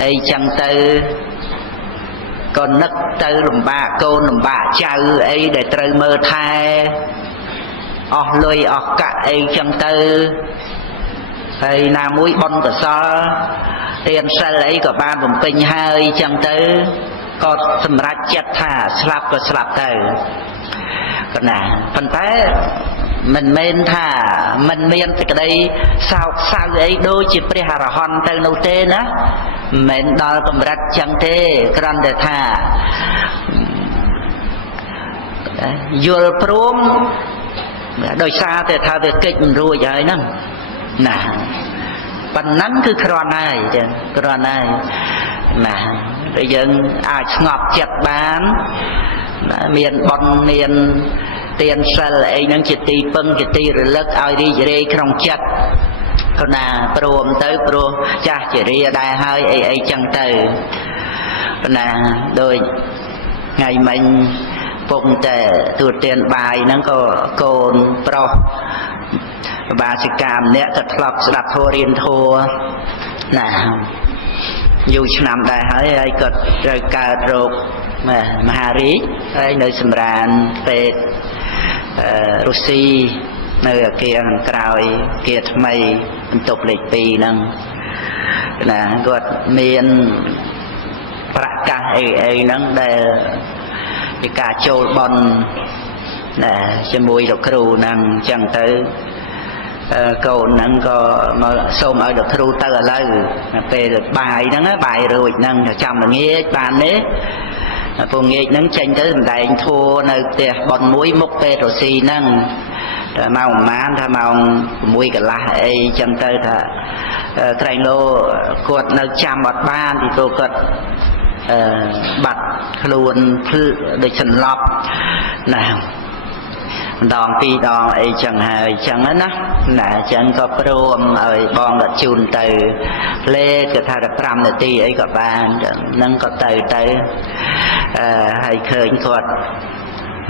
ấy chẳng từ còn nấc từ lùm bạ cô lùm bạ chào ấy để trời mơ thai lùi cả ấy chẳng từ hay nam mũi bon của sao tiền sai lấy của ban vùng pin hơi chẳng từ có sầm rách chặt thả slap từ còn nè phần té mình men thả mình men thì cái đây sao ấy đôi chỉ phải hà hòn từ nâu tê nữa mình đo cầm rách chẳng thế còn để thả vô prom đôi xa thì thả về kịch rồi vậy nè nè phần nắn cứ còn này nè bây giờ ai ngọt chặt bán miền bon miền tiền sờ ấy nó chỉ tì bưng chỉ tì rồi lắc ai đi về không chặt còn là prom tới pro cha chỉ đi đại hơi ấy chẳng từ còn là đôi ngày mình phụng tệ từ tiền bài nó có cồn pro bà sẽ cảm nè thật lọc đặt thô riêng thô nè dù nằm đại hơi ấy cật rồi cà rột mà hà rí ấy nơi sầm ràn về Russia nơi kia cào kia mây tục lịch pi nâng là gọt miền bạc ca ấy nâng để cả châu bon nè cho mùi độc rù nâng chẳng tới câu nâng có xôm ở độc rù tơ lơ về được bài nâng bài rồi nâng chăm là nghe bàn đấy phụ nghe nâng tranh tới đại thua nơi tiệt bọn mũi mốc về rồi xì nâng màu má tha màu mũi cả lá ấy chẳng tới thà cái lô cột nơi chăm bọt ban thì tôi cột bật luôn để chân lọc nào đòn pi đòn ấy chẳng hề chẳng á nè chẳng có prom ở bon là chun từ lê cái thà là pram là ti ấy có ban nâng có từ hay khơi thuật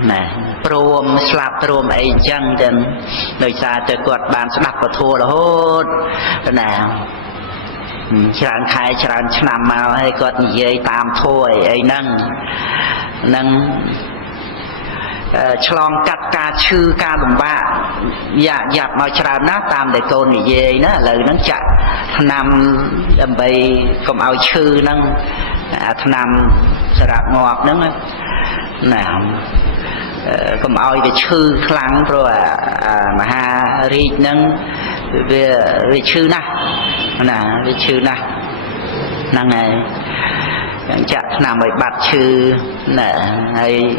nè prom slap prom ấy chẳng chân đời xa từ quạt bàn slap và thua là hốt nè chẳng khai chẳng nằm mau hay quạt dây tam thôi ấy nâng chlong cắt ca chư ca lùm bạ dạp mau chào nát tam để cô này về nó lời nó chặt nằm đầm bầy cầm áo chư nâng nằm sạp ngọt nâng nào cầm áo về chư khăn rồi mà ha ri nâng về chư nè về chư nè năng này chặt nằm ở bát chư nè hay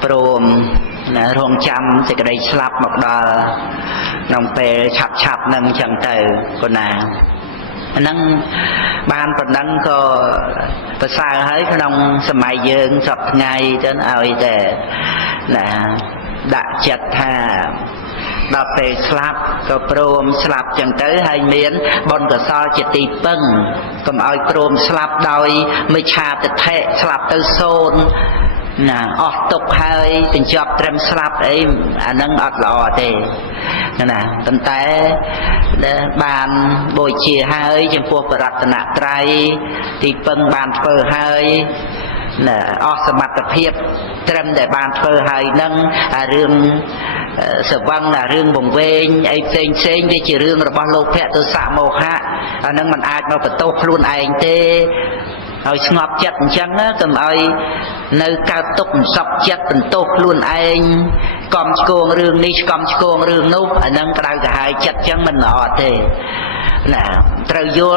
prom rong chăm thì cái đây slap một đò nòng pe chập nâng chẳng từ con nào nâng ban phần nâng có ta sai hết cái nông sầm mai dương sập ngày đến ao để là đã chặt hà đọc về slap có prom slap chẳng tới hai miếng bon có so chỉ tì bưng còn ao prom slap đôi mới chà từ thệ slap từ xôn nè tục hơi tình chọc trem slap ấy nâng lọ thì nè tận té bàn bồi chia hơi trên phố bờ rạch nạ trai thì phân bàn phơ hơi nè sầm mặt tập hiệp trem để bàn phơ hơi nâng rương sở văn là rương bồng vên ấy xên với chỉ rương là bao lâu phẹ tôi xả màu hạ nâng mình ai mà phải tốt luôn anh tê rồi ngọt chặt chẳng á cầm ơi nơi cao tốc sọc chặt từng tốt luôn anh còn cuồng rương đi còn cuồng rương núp ở nâng cái cả hai chặt chẳng mình nọ thì nè trời vô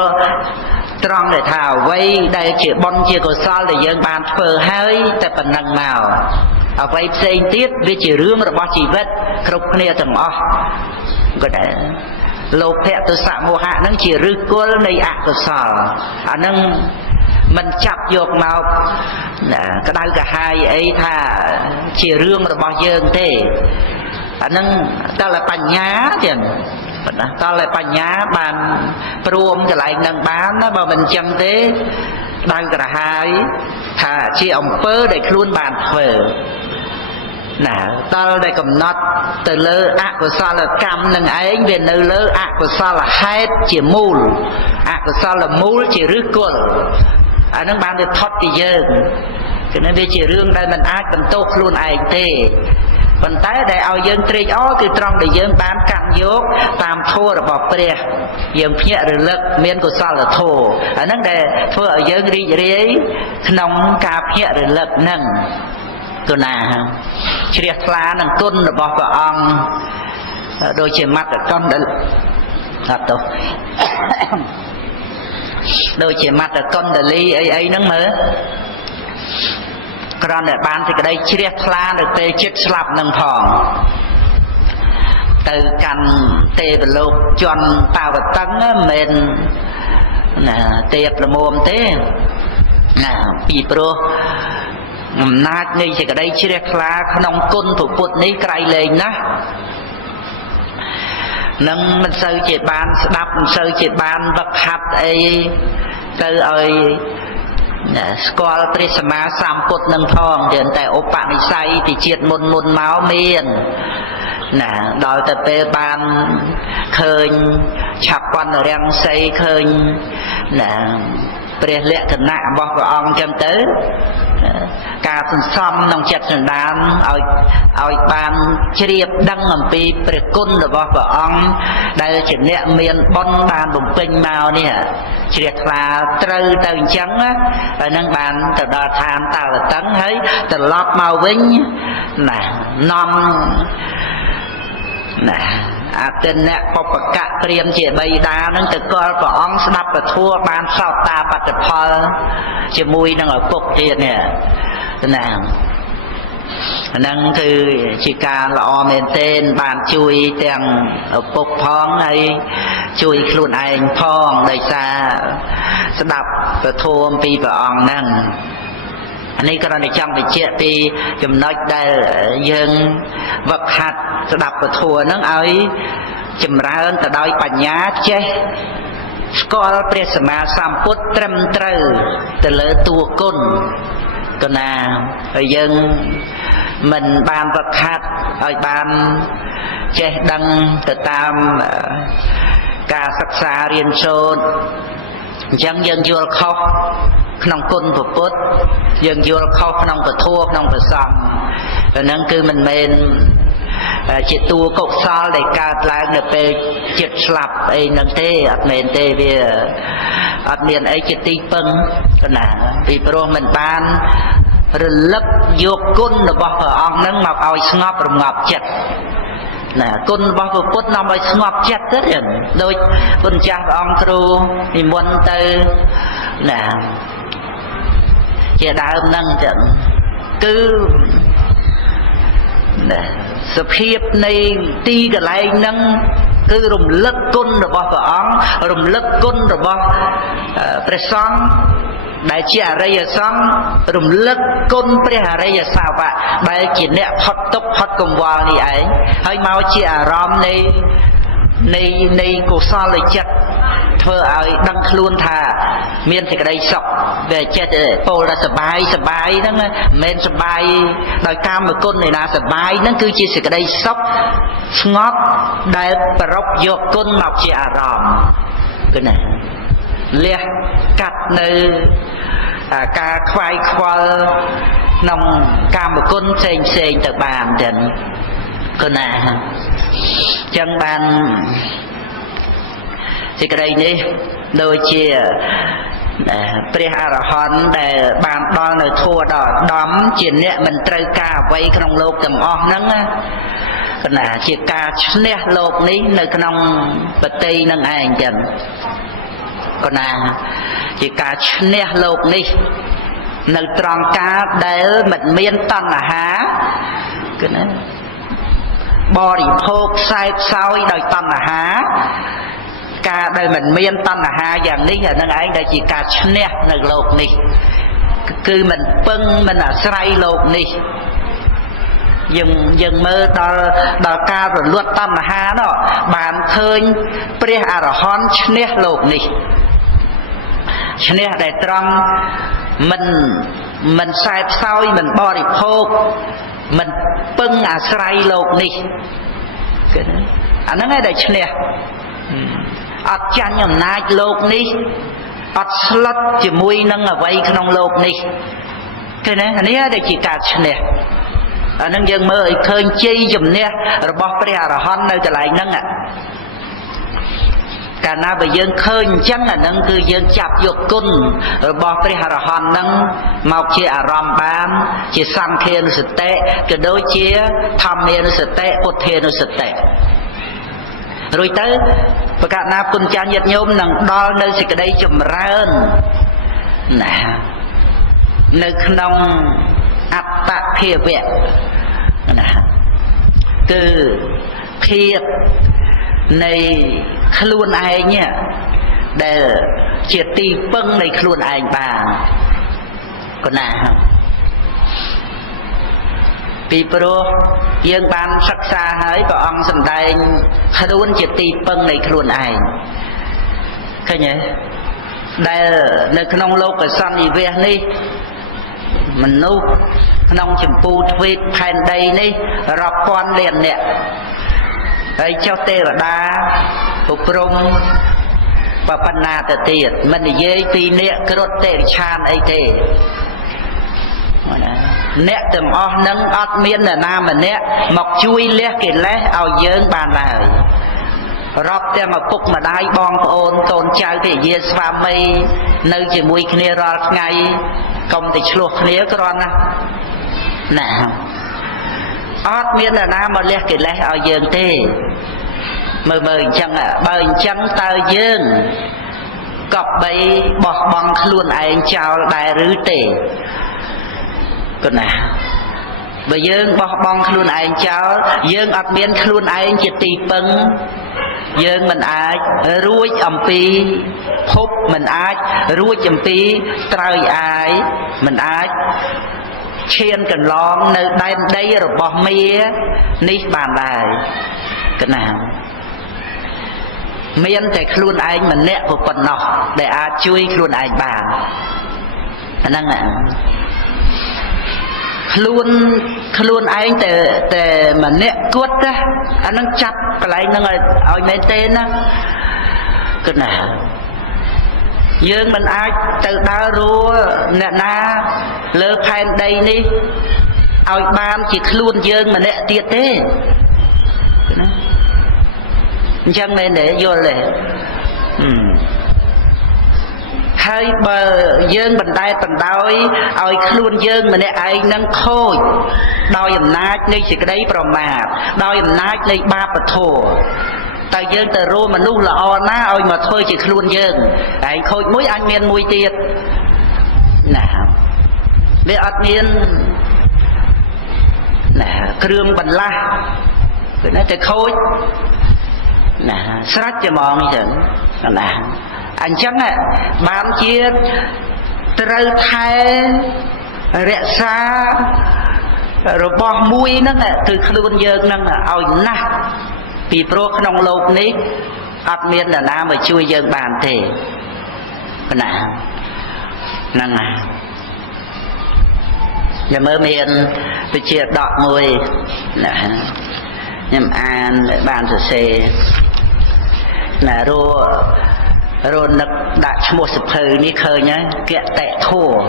tròn để thảo vây đây chỉ bon chia của sao để dân bàn phờ hơi tại phần nâng nào ở vây xây tiết với chỉ rương rồi bao chỉ vết khúc kia tầm cái đấy lô phẹ tôi xạ mùa hạ nâng chỉ rư cô này của sao nâng mình chập dột màu cái đau cả hai ấy thà chỉ rương mà bao giờ thế nâng ta là bánh nhá chứ ta là bánh nhá bàn prom cái lại nâng bán nó bao mình chăm thế đau cả hai thà chỉ ông pơ để luôn bàn phở ដល់តែកំណត់ទៅលើអកុសលកម្មនឹងឯងវានៅលើអកុសលហេតុជាមូលអកុសលមូលជាឫសគល់អានឹងបានវាថត់ពីយើងគឺនេះវាជារឿងដែលមិនអាចបន្ទោសខ្លួនឯងទេប៉ុន្តែដែលឲ្យយើងត្រេកអរគឺត្រង់ដែលយើងបានកាន់យកតាមធម៌របស់ព្រះយើងភ្ញាក់រលឹកមានកុសលធម៌អាហ្នឹងដែលធ្វើឲ្យយើងរីករាយក្នុងការភ្ញាក់រលឹកហ្នឹងគណាជ្រះថ្លានឹងគុណរបស់ព្រះអង្គដូចជាមត្តកណ្ដអត់ទៅដូចជាមត្តកណ្ដលីអីហ្នឹងមើលគ្រាន់តែបានសេចក្តីជ្រះថ្លានៅពេលចិត្តស្លាប់នឹងផងទៅកាន់ទេវលោកជន់តាវតឹងមិនមែនទេពល្មមទេពីព្រោះអំណាចនៃសេចក្តីជ្រះថ្លាក្នុងគុណពុទ្ធនេះក្រៃលែងណាស់នឹងមិនសូវជាបានស្ដាប់មិនសូវជាបានវឹកហាត់អីទៅឲ្យស្គាល់ព្រះសម្មាសម្ពុទ្ធនឹងផងតែឧបនិស្ស័យពីជាតិមុនមកមានដល់ទៅពេលបានឃើញឆាប់បណ្ណរាំងសីឃើញព្រះលក្ខណៈរបស់ព្រះអង្គចឹងទៅការសន្សំក្នុងចិត្តសន្តានឲ្យបានជ្រាបដឹងអំពីព្រះគុណរបស់ព្រះអង្គដែលជាអ្នកមានបុណ្យបានបំពេញមកនេះជ្រះថ្លាត្រូវទៅអញ្ចឹងហើយនឹងបានទៅដល់ឋានតាវតឹងហើយត្រឡប់មកវិញនាំអតិនៈបបកៈព្រាមជាបិតានឹងទៅកល់ព្រះអង្គស្ដាប់ពធបានសោតាបត្តផលជាមួយនឹងឪពុកទៀតនេះហ្នឹងគឺជាការល្អមែនទែនបានជួយទាំងឪពុកផងហើយជួយខ្លួនឯងផងដោយសារស្ដាប់ពធអំពីព្រះអង្គហ្នឹងនេះគ្រាន់តែចង់បញ្ជាក់ពីចំណុចដែលយើងវឹកហាត់ស្ដាប់ពធហ្នឹងឲ្យចម្រើនទៅដោយបញ្ញាចេះស្គាល់ព្រះសម្មាសម្ពុទ្ធត្រឹមត្រូវទៅលើតួគុណកណាហើយយើងមិនបានវឹកហាត់ឲ្យបានចេះដឹងទៅតាមការសិក្សារៀនសូត្រអញ្ចឹងយើងយល់ខុសក្នុងគុណពុទ្ធយើងយល់ខុសក្នុងពធក្នុងព្រះសង្ឃហ្នឹងគឺមិនមែនជាតួកុសលដែលកើតឡើងនៅពេលចិត្តស្លាប់អីហ្នឹងទេអត់មែនទេវាអត់មានអីជាទីពឹងណាពីព្រោះមិនបានរលឹកយកគុណរបស់ព្រះអង្គហ្នឹងមកឲ្យស្ងប់រងាប់ចិត្តគុណរបស់ព្រះពុទ្ធនាំឲ្យស្ងប់ចិត្តទៅដូចគុណចាស់ព្រះអង្គគ្រូនិមន្តទៅជាដើមហ្នឹងចឹងគឺសភាពនៃទីកន្លែងហ្នឹងគឺរំលឹកគុណរបស់ព្រះអង្គរំលឹកគុណរបស់ព្រះសង្ឃដែលជាអរិយសង្ឃរំលឹកគុណព្រះអរិយសាវកដែលជាអ្នកផុតទុក្ខផុតកង្វល់នេះឯងហើយមកជាអារម្មណ៍នៃកុសលចិត្តធ្វើឲ្យដឹងខ្លួនថាមានសេចក្តីសុខដែលចិត្តពោលថាសបាយហ្នឹងមិនមែនសបាយដោយកាមគុណឯណាសបាយហ្នឹងគឺជាសេចក្តីសុខស្ងប់ដែលប្ររពយកគុណមកជាអារម្មណ៍គឺណាលះកាត់នៅការខ្វាយខ្វល់ក្នុងកាមគុណផ្សេងទៅបានចឹងគឺណាចឹងបានសេចក្តីនេះដូចជាព្រះអរហន្តដែលបានដល់នៅធัวដល់ដំជាអ្នកមិនត្រូវការអ្វីក្នុងโลกទាំងអស់ហ្នឹងគណៈជាការឈ្នះโลกនេះនៅក្នុងបតីនឹងឯងចឹងគណៈជាការឈ្នះโลกនេះនៅត្រង់ការដែលមិនមានតណ្ហាគណៈបរិភោគខ្សែផ្សោយដោយតណ្ហាការដែលមិនមានតណ្ហាយ៉ាងនេះអានឹងឯងដែលជាការឈ្នះនៅโลกនេះគឺមិនពឹងមិនអាស្រ័យโลกនេះយើងមើលដល់ការរលត់តណ្ហានោះបានឃើញព្រះអរហន្តឈ្នះโลกនេះឈ្នះដែលត្រង់មិនខ្សែផ្សោយមិនបរិភោគ mình bưng sray lột đi anh nói đây nè ọt chăn nhầm nai lột đi ọt slot chỉ mùi nâng ở vậy không lột đi cái này anh ấy đây chỉ cả nè anh dân mơ khơi chi dùm nè rồi bỏ bè rồi hon nơi cái lại nâng ạ cả na bây giờ khơi chăng là nâng cứ dân chạp dục cun rồi bỏ bè rồi hon nâng mọc chia ram ban chia sang kia nó sẽ tệ cái đôi chia tham kia nó sẽ tệ một kia nó sẽ tệ rồi tới và cả na cun cha nhiệt nhôm nâng đo nơi sẽ cái đây chùm ra ơn nè nơi nông áp tạ phê vẹn từ phiệp này luôn ai nhỉ để triệt ti bưng này luôn ai bà còn nào vì pro dương ban sắc xa hỡi và ông sầm tay luôn triệt ti bưng này luôn ai cái nhỉ đây nơi nông lô cái son gì về đi mình nấu nông chìm pu thuê phèn đầy ní rọc con liền nè ấy cho tê là đa bục rung và phần na tự tiệt mình thì dây pi nè cái đốt tê chan ấy tê nè từng o nâng ọt miên là nam mà nè mọc chui lé kì lé ao dơn bàn lại rọc tê mà cục mà đai bong ôn tôn trai thì dê sva mây nơi chỉ mùi kia ra ngay công thì chuộc khía cái con nè ót miên là nam mà lẹ kì lẹ ở giường tê mờ mờ chẳng bờ chẳng tờ dương cọp bấy bọt bong luôn anh chào đại rứ tê con nè bởi dương bọt bong luôn anh chào dương ót miên luôn anh chỉ tì bưng dương mình ai ruồi ẩm pi phúc mình ai ruồi ẩm pi trời ai mình ai chiên cần lon nơi đây đây rồi bỏ mía ní bàn lại cái nào miên thì luôn anh mình nẹt một phần nọ để ai chui luôn anh bàn năng ạ luôn anh để mà nẹt cuốt á anh đang chặt cái này nó ở mấy tên á cái nào dương mình ai từ đa rùa nè na lơ phan đây đi ao ban chỉ luôn dương mà nè tiệt thế chẳng nên để vô lệ hai bờ dương mình đây tầng đôi ao luôn dương mà nè ai nâng khôi đôi dùm nát ngay chỉ cái đấy vào mà đôi dùm nát ngay ba bật thổ tại dương từ rô mà nu là o ná ôi mà thôi chỉ luôn dương anh khôi mũi anh miên mũi tiệt nào để ọt miên nè krương bần la rồi nó thì khôi nè sát cho mòn như thế nè anh chắc nè bán chia trâu thay rẽ xa rồi bỏ mũi nó nè từ luôn dương nó nè ôi nè vì pro không lột ní ọt miên là nam mà chui dương bàn thì nè năng à nhà mơ miên bị chia đọt mùi nè nhằm an bàn sửa xe nè rô nực đặt một sụp hư ní khơi nhá kẹt tệ thô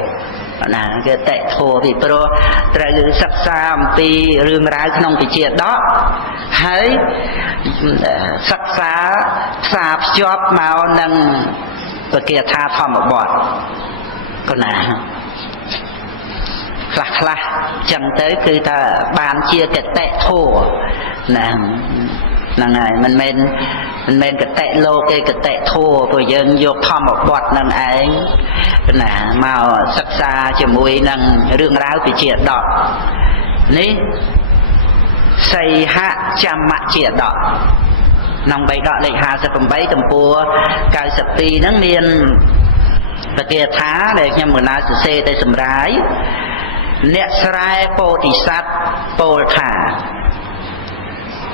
nè cái tệ thô vì pro trời sắc xa vì rương rái không bị chia đó hãy sắc xa xa chóp màu nâng và kia tha thòm một bọt con nè khắc chẳng tới cứ ta bán chia cái tệ thô nè năng này mình men cái tệ lô cái tệ thô rồi dân vô thòm một bọt năng ấy nè màu sắc xa chỉ mùi năng rương ráo bị chia đọt ní xây hạ chăm mạ chia đọt nòng bày đọt lịch hạ sẽ phẩm bấy tầm pua cài sập pi nắng miên và kia thá để nhằm mùa na xe tay sầm rái nẹt srai po thì sát po thả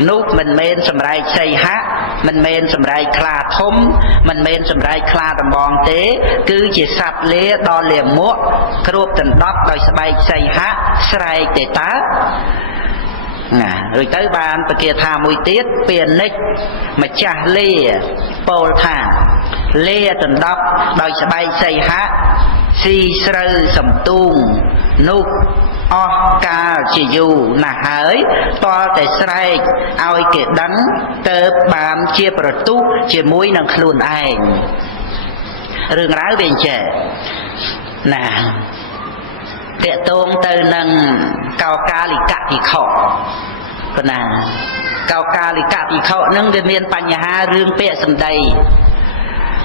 នោះមិនមែនសម្រែកសីហៈមិនមែនសម្រែកខ្លាធំមិនមែនសម្រែកខ្លាដំបងទេគឺជាសត្វលាដ៏លាមកគ្របដណ្ដប់ដោយស្បែកសីហៈស្រែកទេតើណារួចទៅបានបគាថាមួយទៀតពានិជ្ជម្ចាស់លាពោលថាលាដណ្ដប់ដោយស្បែកសីហៈស៊ីស្រូវសំទូងនោះអស់កាលជាយូរណាស់ហើយតលតែស្រែកឲ្យគេដឹងទៅបានជាប្រទុះជាមួយនឹងខ្លួនឯងរឿងរ៉ាវវាអញ្ចឹងណាតេតងទៅនឹងកោកាលិកភិក្ខុប៉ុណ្ណាកោកាលិកភិក្ខុនឹងវាមានបញ្ហារឿងពាក្យសម្ដី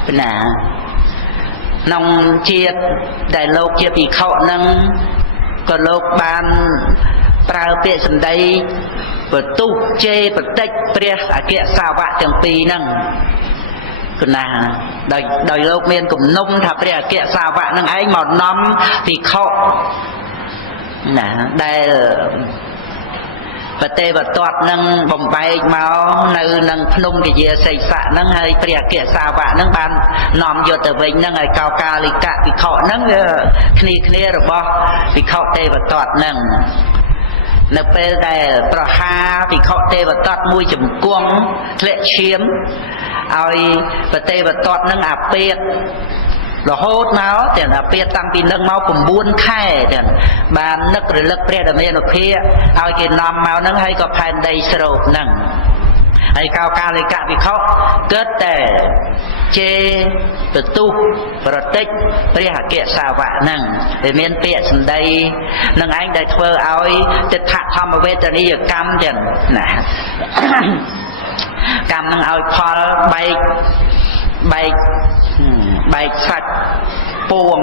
ប៉ុណ្ណាក្នុងជាតិដែលលោកជាភិក្ខុនឹងក៏លោកបានប្រើពាក្យសម្ដីបន្ទុះជេរបន្តិចព្រះអគ្គសាវកទាំងពីរហ្នឹងគណាដោយលោកមានគំនុំថាព្រះអគ្គសាវកនឹងឯងមកនាំភិក្ខុណាដែលប្រទេវតតនឹងបំបែកមកនៅនឹងភ្នំកិយាសីស័កហ្នឹងហើយព្រះអគ្គសាវកហ្នឹងបាននាំយកទៅវិញហ្នឹងហើយកោកាលិកភិក្ខុហ្នឹងវាគ្នារបស់ភិក្ខុទេវតតហ្នឹងនៅពេលដែលប្រហារភិក្ខុទេវតតមួយជំគង់ធ្លាក់ឈាមឲ្យប្រទេវតតហ្នឹងអាពេតរហូតមកទាំងអាពាតតាំងពីនឹងមក9ខែទាំងបាននឹករលឹកព្រះដ៏មានភិក្ខឲ្យគេនាំមកហ្នឹងហើយក៏ផែនដីស្រូបហ្នឹងហើយកោកាលិកភិក្ខុគិតតែជេរបន្ទុះប្រតិចព្រះអគ្គសាវកហ្នឹងវាមានពាក្យសម្ដីនឹងឯងដែលធ្វើឲ្យទិដ្ឋធម្មវេទនីយកម្មទាំងណាកម្មនឹងឲ្យផលបែកសាច់ពួង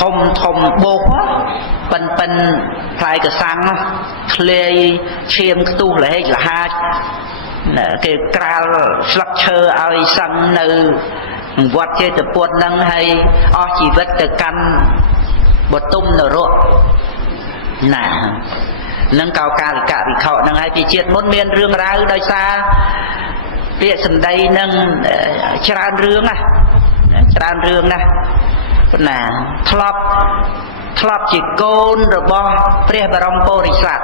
ធំបោកប៉ិនផ្លែកសាំងធ្លាយឈាមខ្ទុះលហេកលហាចគេក្រាលស្លឹកឈើឲ្យសឹងនៅវត្តចេតពុទ្ធនឹងហើយអស់ជីវិតទៅកាន់បទុមនរកណានឹងកោកាលិកភិក្ខុនឹងហើយពីជាតិមុនមានរឿងរ៉ាវដោយសារពាក្យសម្ដីនឹងច្រើនរឿងណាប៉ុន្តែធ្លាប់ជាកូនរបស់ព្រះបរមពុរិស័ទ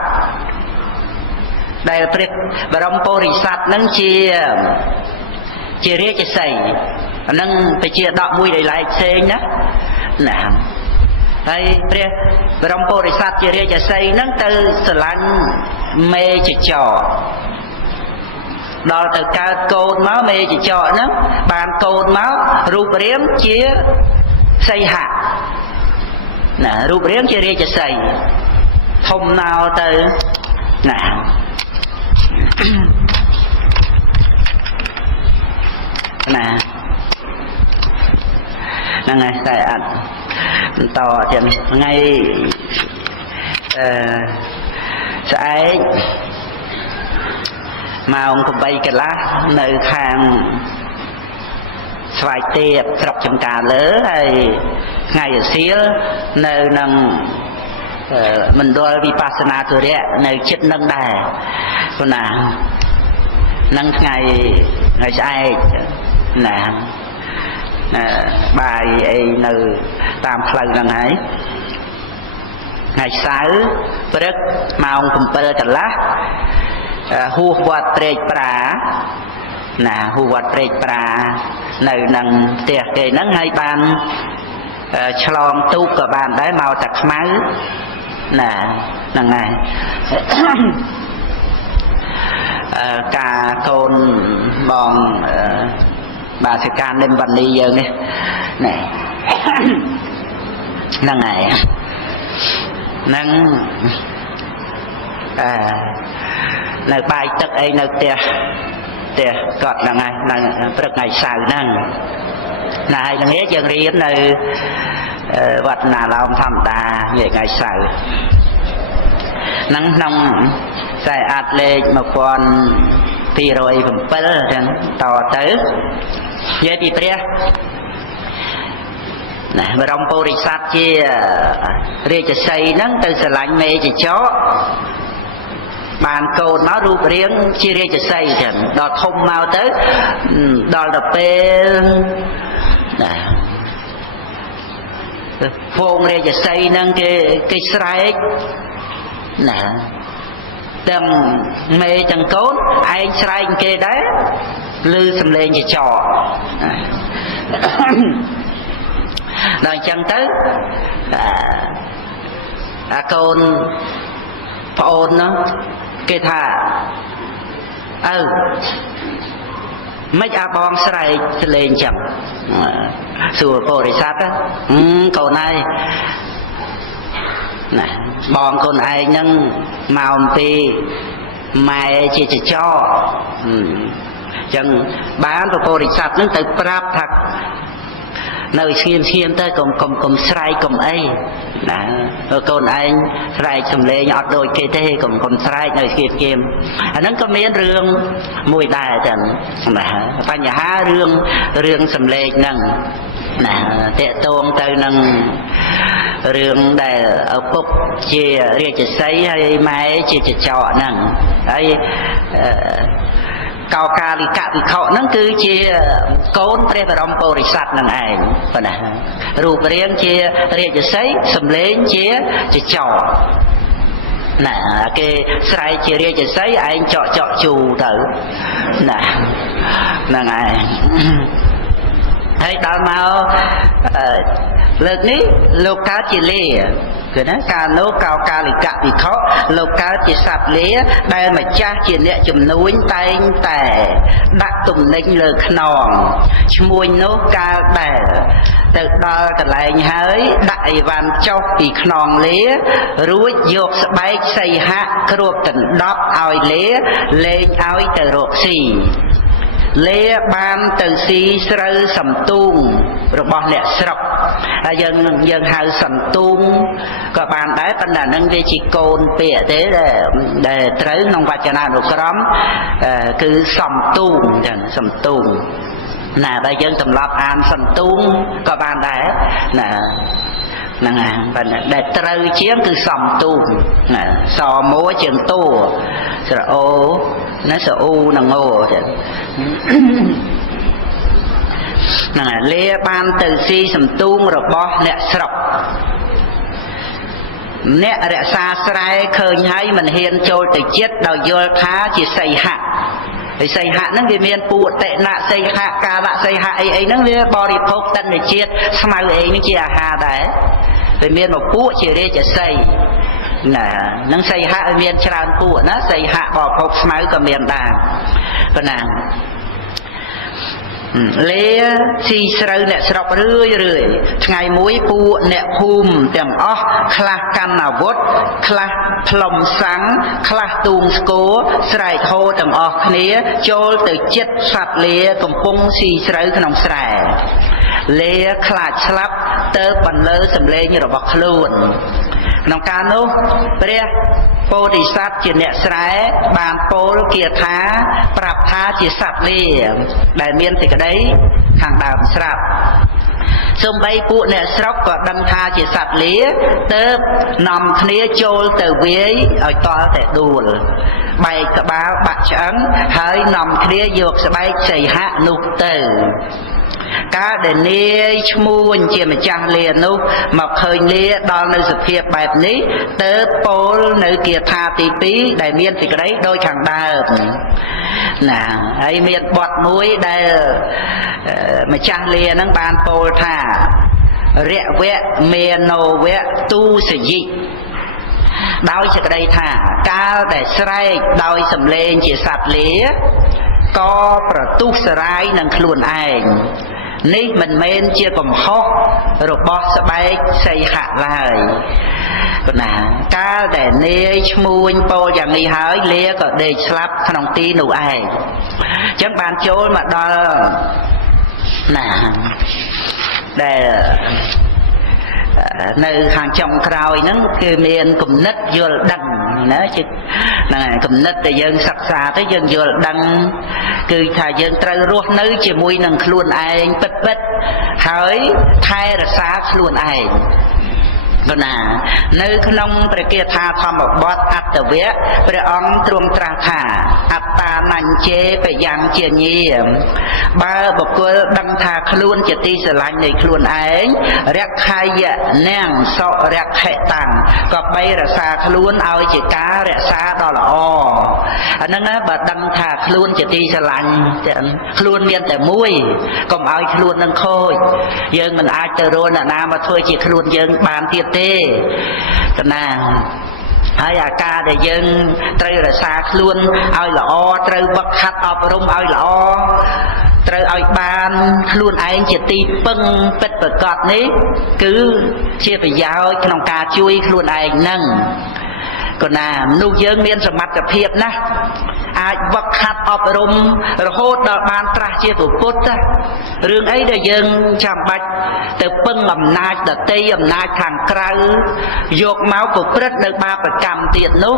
ដែលព្រះបរមពុរិស័ទនឹងជារាជសីអានឹងទៅជាដកមួយដោយឡែកផ្សេងណាហើយព្រះបរមពុរិស័ទជារាជសីនឹងទៅស្រឡាញ់មេចចកដល់ទៅកើតកូនមកមេចចកហ្នឹងបានកូនមករូបរាងជាសីហៈណារូបរាងជារាជសីធំណោទៅណាហ្នឹងហើយតែអត់បន្តទៀតថ្ងៃស្អែកម៉ោង 8 កន្លះនៅខាងស្វាយទេពស្រុកចំការលើហើយថ្ងៃរសៀលនៅនឹងមណ្ឌលវិបស្សនាធុរៈនៅជិតនឹងដែរព្រោះណានឹងថ្ងៃស្អែកណាបាយអីនៅតាមផ្លូវហ្នឹងហើយថ្ងៃសៅរ៍ព្រឹកម៉ោង 7 កន្លះហួសវត្តព្រែកប្រាណាហួសវត្តព្រែកប្រានៅនឹងផ្ទះគេហ្នឹងហើយបានឆ្លងទូកក៏បានដែរមកតែខ្មៅណាហ្នឹងហើយការកូនបងបាសិកានិមវណ្ណីយើងនេះណែហ្នឹងហើយហ្នឹងនៅបាយទឹកអីនៅផ្ទះគាត់ហ្នឹងហើយនៅព្រឹកថ្ងៃសៅរ៍ហ្នឹងណាហើយល្ងាចយើងរៀននៅវត្តណាឡោមធម្មតាថ្ងៃសៅរ៍ហ្នឹងក្នុងខ្សែអាតលេខ 1207 ចឹងតទៅនិយាយពីព្រះណាបរមពុរិស័ទជារាជសីហ្នឹងទៅស្រឡាញ់មេចចក បានកូនមករូបរាងជារាជសីចឹងដល់ធំមកទៅដល់ទៅពេលណាពងរាជសីហ្នឹងគេស្រែកណាទាំងមេទាំងកូនឯងស្រែកគេដែរឮសំឡេងចចកដល់អញ្ចឹងទៅអាកូនប្អូននោះគេថាមិនអាបងស្រែកទៅលេងចឹងសួរបរិស័ទកូនឯងណាបងកូនឯងហ្នឹងមកអំពីម៉ែជាចចកចឹងបានបរិស័ទហ្នឹងទៅប្រាប់ថានៅស្ងៀមទៅកុំស្រែកកុំអីណាកូនឯងស្រែកសំឡេងអត់ដូចគេទេកុំស្រែកនៅស្ងៀមអាហ្នឹងក៏មានរឿងមួយដែរចឹងណាបញ្ហារឿងសំឡេងហ្នឹងណាតេតងទៅនឹងរឿងដែលឪពុកជារាជសីហើយម៉ែជាចចកហ្នឹងហើយកោកាលិកវិខហ្នឹងគឺជាកូនព្រះបរមពុរិស័ទនឹងឯងប៉ុណ្ណារូបរាងជារាជសីសម្លេងជាចចកណាគេស្រែកជារាជសីឯងចកជូទៅណាហ្នឹងឯងហើយដល់មកលើកនេះលោកកើតជាលាគឺណាកាលនោះកោកាលិកវិខលោកកើតជាសត្វលាដែលម្ចាស់ជាអ្នកជំនួញតែងតែដាក់ទំនិញលើខ្នងឈ្មួញនោះកាលដែលទៅដល់កន្លែងហើយដាក់អីវ៉ាន់ចុះពីខ្នងលារួចយកស្បែកសីហៈគ្របដណ្ដប់ឲ្យលាលេងឲ្យទៅរកស៊ីលាបានទៅស៊ីស្រូវសំទូងរបស់អ្នកស្រុកហើយយើងហៅសំទូងក៏បានដែរប៉ុន្តែនឹងវាជាកូនពាក្យទេដែលត្រូវក្នុងវចនានុក្រមគឺសំទូងចឹងសំទូងណាបើយើងទម្លាប់អានសំទូងក៏បានដែរណាហ្នឹងហើយប៉ុន្តែដែលត្រូវជាងគឺសំទូងណាសមួយជាងតួស្រអូណាសអូនឹងអូចឹងហ្នឹងហើយលាបានទៅស៊ីសំទូងរបស់អ្នកស្រុកអ្នករក្សាស្រែឃើញហើយមិនហ៊ានចូលទៅជិតដោយយល់ថាជាសីហៈហើយសីហៈហ្នឹងវាមានពួកតេណសីហៈកាលសីហៈអីហ្នឹងវាបរិភោគតិនជាតិស្មៅអីហ្នឹងជាអាហារដែរវាមានmộtពួកជារាជសីណានឹងសីហៈមានច្រើនពួកណាសីហៈបរិភោគស្មៅក៏មានដែរប៉ុណ្ណាលាស៊ីស្រូវអ្នកស្រុករឿយថ្ងៃមួយពួកអ្នកភូមិទាំងអស់ខ្លះកាន់អាវុធខ្លះផ្លុំសាំងខ្លះទូងស្គរស្រែកហូរទាំងអស់គ្នាចូលទៅជិតសត្វលាកំពុងស៊ីស្រូវក្នុងស្រែលាខ្លាចស្លាប់ទៅបន្លឺសម្លេងរបស់ខ្លួនក្នុងការនោះព្រះពោធិសត្វជាអ្នកស្រែបានពោលគាថាប្រាប់ថាជាសត្វលាដែលមានសេចក្តីខាងដើមស្រាប់សូម្បីពួកអ្នកស្រុកក៏ដឹងថាជាសត្វលាទើបនាំគ្នាចូលទៅវាយឲ្យតល់តែដួលបែកក្បាលបាក់ឆ្អឹងហើយនាំគ្នាយកស្បែកសីហៈនោះទៅកាលដែលនាយឈ្មួញជាម្ចាស់លានោះមកឃើញលាដល់នៅសភាពបែបនេះទើបពោលនៅគាថាទី2ដែលមានសេចក្តីដូចខាងដើមណាហើយមានបទមួយដែលម្ចាស់លានឹងបានពោលថារវៈមេណោវៈទូសយិដោយសេចក្តីថាកាលដែលស្រែកដោយសំឡេងជាសត្វលាក៏ប្រទុះសរាយនឹងខ្លួនឯងនេះមិនមែនជាកំហុសរបស់ស្បែកសីហៈឡើយប៉ុន្តែកាលដែលនាយឈ្មួញពោលយ៉ាងនេះហើយលាក៏ដេកស្លាប់ក្នុងទីនោះឯងអញ្ចឹងបានចូលមកដល់ណាដែលនៅខាងចុងក្រោយហ្នឹងគឺមានគំនិតយល់ដឹងណាជាហ្នឹងហើយគំនិតដែលយើងសិក្សាទៅយើងយល់ដឹងគឺថាយើងត្រូវរស់នៅជាមួយនឹងខ្លួនឯងពិតៗហើយថែរក្សាខ្លួនឯង ก็น่าในขนมประเกียธาธรรมบดอัตเวะประองตรวงตราธาอัตตานันเจไปยังเจียนีบาบกลดังธาคล้วนจะตีสลายในคล้วนเองเรียกใครแน่งโซเรียกแขตังก็ไปรักษาคล้วนเอาจิการักษาดอลออันนั้นนะบาดังธาคล้วนจะตีสลายคล้วนเรียนแต่มุ้ยก็เอาคล้วนนั่งโคยยังมันอาจจะโดนนามาถ้วยจีคล้วนยังบานเทียเต้ก็น่าให้อาการได้ยังไตรรักษาคล้วนเอาละอไตรบักขัดอบรมเอาละอไตรเอาบานคล้วนไอ้จะตีปึ้งเป็ดประกอบนี้คือเชี่ยไปยาวขนมกาช่วยคล้วนไอ้นั่งก็น่าลูกเยิงเมียนสมัติเพียบนะอาจวักขัดอบรมระโหดบานตราเชี่ยตัวพุทธเรื่องไอ้ได้ยังจำบัดแต่ปึ้งอำนาจแต่เตยอำนาจทางไกลยกเมาส์กุปรัดเดินมาประกรรมเตียนนุ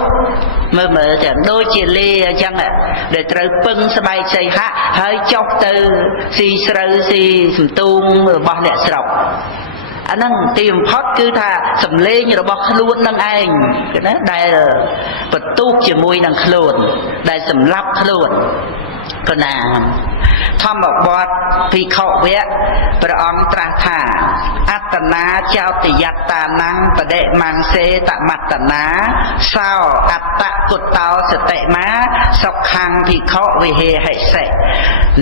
เมื่อจะโดยเจลีจังอ่ะเดี๋ยวเจอปึ้งสบายใจฮะเฮ้ยจอกเตอสีเสรสีสมตูงบ่เนี่ยสระอันนั้นตีมพอดคือถ้าสำเร็จเราบอกขลุ่นนั่งเองก็นะได้ประตูจะมวยนั่งขลุ่นได้สำรับขลุ่นก็นานทอมบอกบอดพิเคราะห์เวะประองตราธาอัตนาเจ้าติยัตตานังประเดมังเสตมัตตนาเศร้าอัตตะกุตเตาสเตมาสกคังพิเคราะห์วิเหให้เส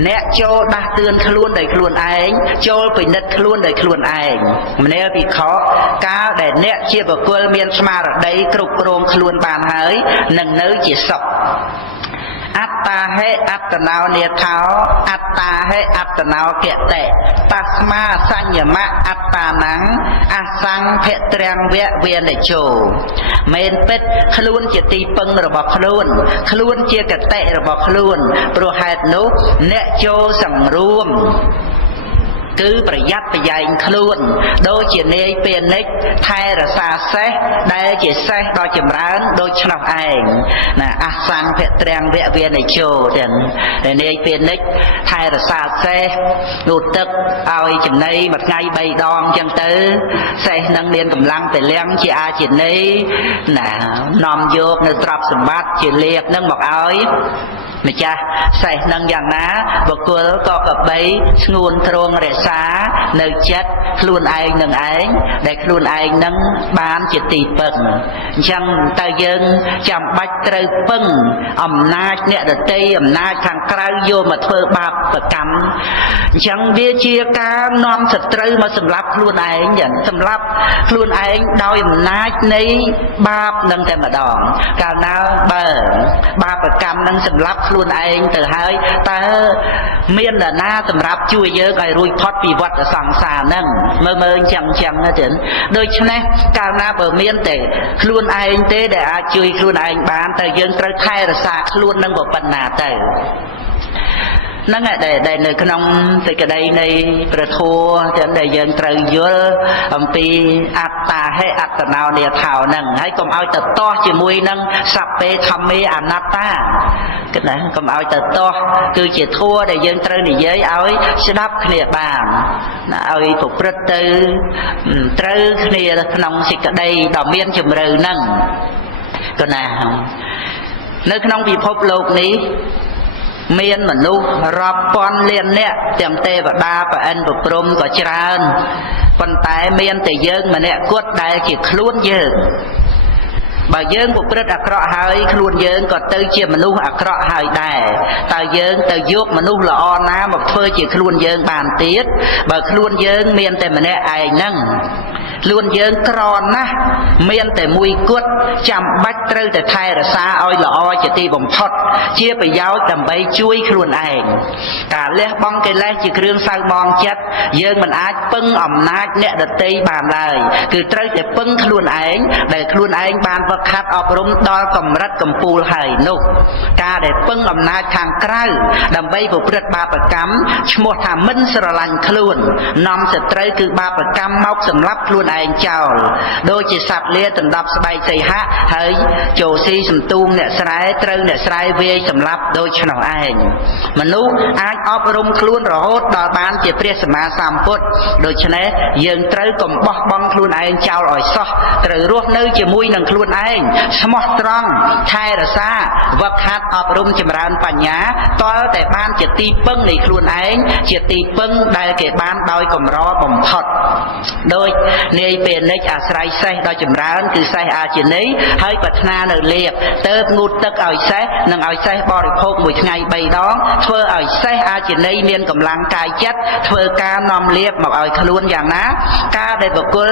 เนะโจดักเตือนขลุ่นได้ขลุ่นเองโจไปนึกขลุ่นได้ขลุ่นเองมันเนี่ยพิเคราะห์ก้าวได้เนะเชี่ยบกุลเมียนสมาร์ได้กรุบโรงขลุ่นบานเฮยหนึ่งเนื้อจีศพอัตตาให้อัตนาวเนียเท้าอัตตาให้อัตนาวเกะเตะตัสมาสัญญมะอัตตานังอาสังเพตเรียงเวะเวียนในโจเมนเป็ดขลุ่นจะตีปึงระบบขลุ่นเจียกะเตะระบบขลุ่นโปรเหตุนุเนโจสังรวมคือประหยัดประหยัดขลุ่นโดยเจียนเนยเปลี่ยนนิกไทยรักษาเสได้เจียเสโดยจำร้านโดยฉลองเองนะอาสังเพตเรียงเวะเวียนในโจเด่นเนยเปลี่ยนนิกไทยรักษาเสดูตึกเอาจำเนยมัดไงใบดองจังเตอเสนังเรียนกำลังแต่เลี้ยงเจียเจียนเนยนะนอมโยกในตรับสมบัติเจียเลียกนั่งบอกเอาไม่จ้าใส่นังอย่างนะบอกกูก็กับใบงูนตรงเรศาเนื้อเจ็ดคลุนไอหนึ่งไอได้คลุนไอนั่งบานจิตตีเปิงจังตายังจำบัดเตยปึ้งอำนาจเนี่ยเดตีอำนาจทางไกลโยมาเทอบาปประกรรมจังเบียเชียการนอมสตรีมาสำรับคลุนไออย่างสำรับคลุนไอโดยอำนาจในบาปนั่งแต่มาดองการน้าเบิร์บาปประกรรมนั่งสำรับคลุนไอแต่ให้แต่เมียนหน้าสำรับช่วยเยอะไอ้รุยพอดปีวัดสังสารนั่งเมื่อจังนะเจนโดยฉะนั้นการน้าเปิดเมียนแต่คลุนไอเต้แต่อาช่วยคลุนไอบ้านแต่ยังตระไคร่รักษาคลุนนั่งบอกปัญหาแต่นั่นแหละได้ในขนมแต่ก็ได้ในประทัวจะได้ยังตรายเยอะปีอัตตาให้อัตนาวเนี่ยเท่านั่งให้กมเอาแต่ต่อจีมวยนั่งสับเปทำเมอนัตตาก็นะกมเอาแต่ต่อคือจีทัวได้ยังตรายนี่เยอะเอาชนับเขียบานเอาถูกประตูตรายเขียขนมสิกได้ดอกเมียนจมรือนั่งก็นะในขนมพิภพโลกนี้เมียนเหมือนลูกรับปอนเลียนเนี่ยเต็มเตะแบบดาแบบอันแบบปรุงแบบจานปันไตเมียนแต่เยิงมาเนี่ยกดได้เกี่ยคล้วนเยิงบ่เยิงบุปผาอักระหายคล้วนเยิงก็เตยเชี่ยมนุษย์อักระหายได้แต่เยิงแต่ยุบมนุษย์ละอ่อนน้ำแบบเฟยเกี่ยคล้วนเยิงบานตีดบ่คล้วนเยิงเมียนแต่มาเนี่ยไอ้นั่งล้วนเยิงกรอนนะเมียนแต่มวยกุดจำบัดเตยแต่ไทยรักษาอ้อยละอ้อยจะตีบ่มพอดเชี่ยไปยาวจำใบช่วยคล้วนเองการเลี้ยบ้องเกล้จีเครื่องใส่มองจัดเยิงมันอาจปึ้งอำนาจเนี่ยเดตีบานเลยคือเตยแต่ปึ้งคล้วนเองแต่คล้วนเองบานประคัดอบรมดอลกำรัดกำปูลให้นุกการได้ปึ้งอำนาจทางไกลดำใบบุปผาบาปกรรมชโมทามินสระลันคล้วนนำสตรีคือบาปกรรมมอกสำรับคล้วนเอ ឯងចោលដូចជាសត្វលាដណ្ដប់ស្បែកសីហៈហើយចូលស៊ីសន្ទូងអ្នកស្រែត្រូវអ្នកស្រែវាយសម្លាប់ដូចឆ្នោះឯងមនុស្សអាចអប់រំខ្លួនរហូតដល់បានជាព្រះសម្មាសម្ពុទ្ធដូច្នេះយើងត្រូវកុំបោះបង់ខ្លួនឯងចោលឲ្យសោះត្រូវរស់នៅជាមួយនឹងខ្លួនឯងស្មោះត្រង់ថែរក្សាវឹកហាត់អប់រំចម្រើនបញ្ញាតលតែបានជាទីពឹងនៃខ្លួនឯងជាទីពឹងដែលគេបានដោយកម្របំផុតដោយនាយពេលនិចអាស្រ័យសេះដ៏ចម្រើនគឺសេះអាជានីហើយប្រាថ្នានៅលៀបទៅងូតទឹកឲ្យសេះនិងឲ្យសេះបរិភោគមួយថ្ងៃ3ដងធ្វើឲ្យសេះអាជានីមានកម្លាំងកាយចិត្តធ្វើការនាំលៀបមកឲ្យខ្លួនយ៉ាងណាការដែលបុគ្គល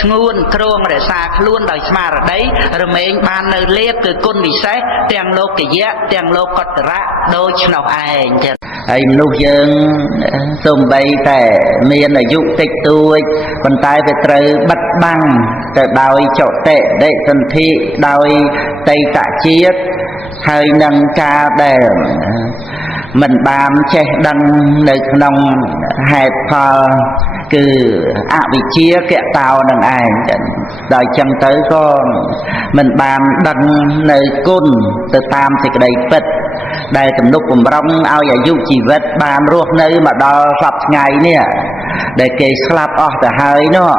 ស្ងួនគ្រងរក្សាខ្លួនដោយស្មារតីរមែងបាននៅលៀបគឺគុណវិសេសទាំងលោកយៈទាំងលោកតរៈដូចនោះឯងចឹងហើយមនុស្សយើងសូម្បីតែមានអាយុតិចតួចប៉ុន្តែវាត្រូវបិទបាំងទៅដោយចតិដិសន្ធិដោយតីតជាតិហើយនឹងការដែលមិនបានចេះដឹងនៅក្នុងហេតុផលគឺអវិជ្ជាកតោនឹងឯងដោយចឹងទៅក៏មិនបានដឹងនៅគុណទៅតាមសេចក្តីពិតដែលទំនុកបំរុងឲ្យអាយុជីវិតបានរស់នៅមកដល់សប្តាហ៍ថ្ងៃនេះដែលគេស្លាប់អស់ទៅហើយនោះ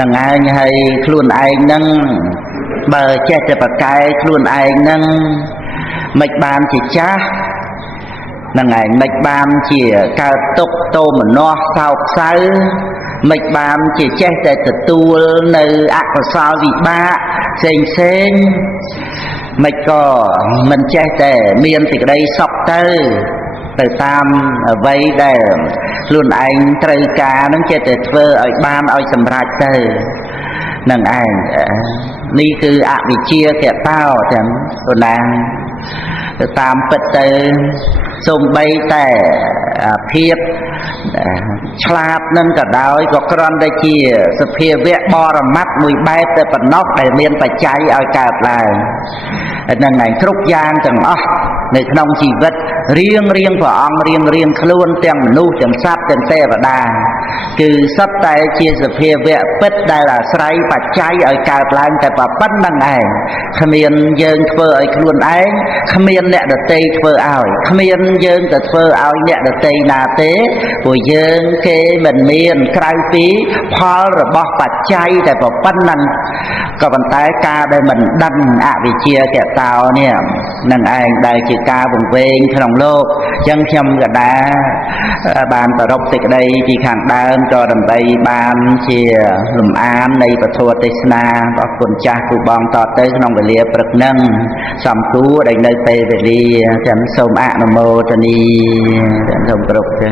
នឹងឯងហើយខ្លួនឯងនឹងបើចេះតែប្រកែកខ្លួនឯងនឹងមិនបានជាចាស់នឹងឯងមិនបានជាកើតទុក្ខទោមនស្សសោកសៅមិនបានជាចេះតែទទួលនៅអកុសលវិបាកផ្សេងផ្សេងមិនក៏មិនចេះតែមានសេចក្តីសុខទៅតាមអ្វីដែលខ្លួនឯងត្រូវការនឹងចេះតែធ្វើឲ្យបានឲ្យសម្រេចទៅនឹងឯងនេះគឺអវិជ្ជាកតោទាំងអូនណាទៅតាមពិតទៅសូម្បីតែភាពឆ្លាតនឹងក៏ដោយក៏គ្រាន់តែជាសភាវៈបរមត្តមួយបែបទៅប៉ុណ្ណោះដែលមានបច្ច័យឲ្យកើតឡើងហ្នឹងឯងគ្រប់យ៉ាងទាំងអស់នៅក្នុងជីវិតរៀងព្រះអង្គរៀងខ្លួនទាំងមនុស្សទាំងសត្វទាំងទេវតាគឺសុទ្ធតែជាសភាវៈពិតដែលអាស្រ័យបច្ច័យឲ្យកើតឡើងតែប៉ុណ្្នឹងឯងគ្មានយើងធ្វើឲ្យខ្លួនឯងគ្មានអ្នកដទៃធ្វើឲ្យគ្មានយើងទៅធ្វើឲ្យអ្នកដទៃណាទេព្រោះយើងគេមិនមានក្រៅពីផលរបស់បច្ច័យតែប៉ុណ្្នឹងក៏ប៉ុន្តែការដែលមិនដឹងអវិជ្ជាកតោនេះនឹងឯងដែលជាការវង្វេងក្នុងលោកអញ្ចឹងខ្ញុំក៏បានប្រពសេចក្តីពីខាងដើមក៏ដើម្បីបានជាលំអាននៃពធទេសនារបស់គុណចាស់គូបងតទៅក្នុងវេលាព្រឹកនឹងសំគួរដែលនៅពេលវេលាចាំសូមអនុមោទនីសូមគ្រប់ទេ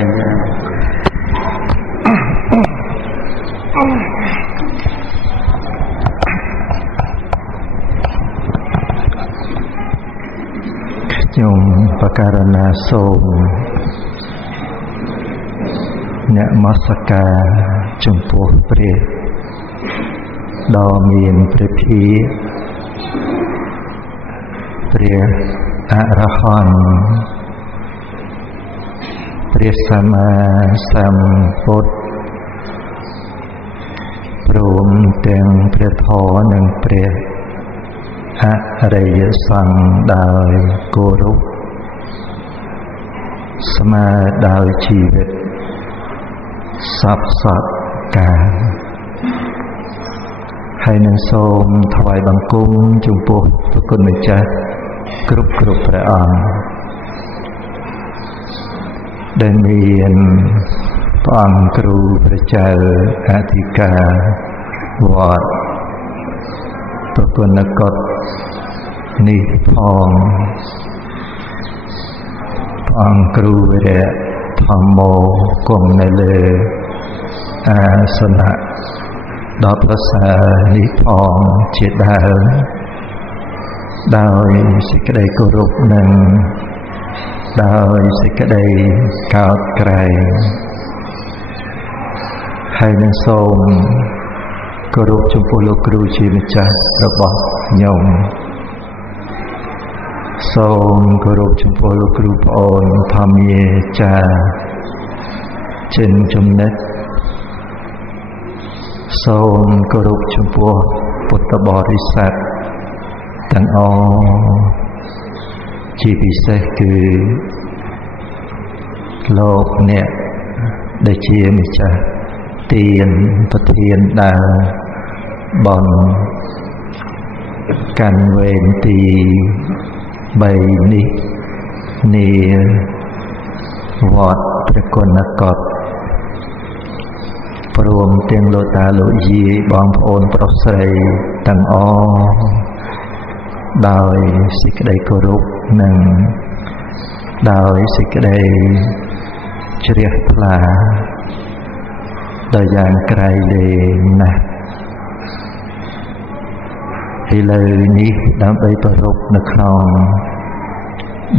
ខ្ញុំបករណាសូមអ្នកមស្ការចំពោះព្រះដ៏មានព្រះភិក្ខព្រះអរហន្តព្រះសម្មាសម្ពុទ្ធព្រមទាំងព្រះធម៌និងព្រះអរិយសង្ឃដោយគោរពស្មើដោយជីវិតសពកាលហើយនឹងសូមថ្វាយបង្គំចំពោះព្រះគុណម្ចាស់គ្រប់ព្រះអង្គដែលមានព្រះអង្គគ្រូព្រះចៅអធិការវត្តប្រគុណកុដិនេះផងព្រះអង្គគ្រូវិរៈធម្មោគង់នៅលើអាសនៈដ៏ប្រសើរនេះផងជាដើមដោយសេចក្តីគោរពនិងដោយសេចក្តីកោតក្រែងហើយនឹងសូមគោរពចំពោះលោកគ្រូជាម្ចាស់របស់ខ្ញុំសូមគោរពចំពោះលោកគ្រូប្អូនធម្មាចារ្យចិនចំណិត សូមគោរពចំពោះពុទ្ធបរិស័ទទាំងអស់ជាពិសេសគឺលោកអ្នកដែលជាម្ចាស់ទានប្រធានដើរបន់កាន់វេនទី3នេះនាវត្តព្រះគុណកតព្រមទាំងលោកតាលោកយាយបងប្អូនប្រុសស្រីទាំងអស់ដោយសេចក្តីគោរពនិងដោយសេចក្តីជ្រះថ្លាដោយយ៉ាងក្រៃលែងណាស់ឥឡូវនេះដើម្បីប្ររពនៅក្នុង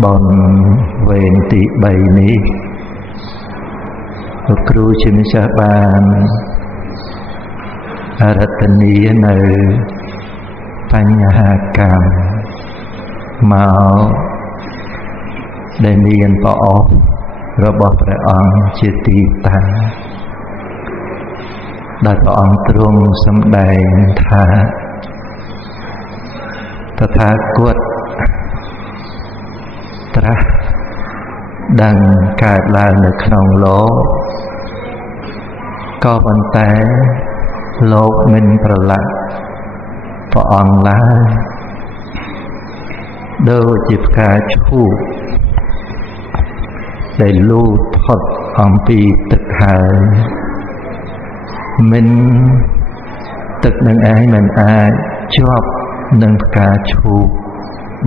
បុណ្យវេនទី3នេះលោកគ្រូជាម្ចាស់បានអរតនីនៅបញ្ហាកម្មមកដែលមានប្រអប់របស់ព្រះអង្គជាទីតាំងដែលព្រះអង្គទ្រង់សម្ដែងថាតថាគតត្រាស់ដឹងកើតឡើងនៅក្នុងលោកក៏ប៉ុន្តែលោកមិនប្រឡាក់ព្រះអង្គឡើយដូចជាផ្កាឈូកដែលលូតផុតអំពីទឹកហើយមិនទឹកនឹងឯងមិនអាចជាប់នឹងផ្កាឈូក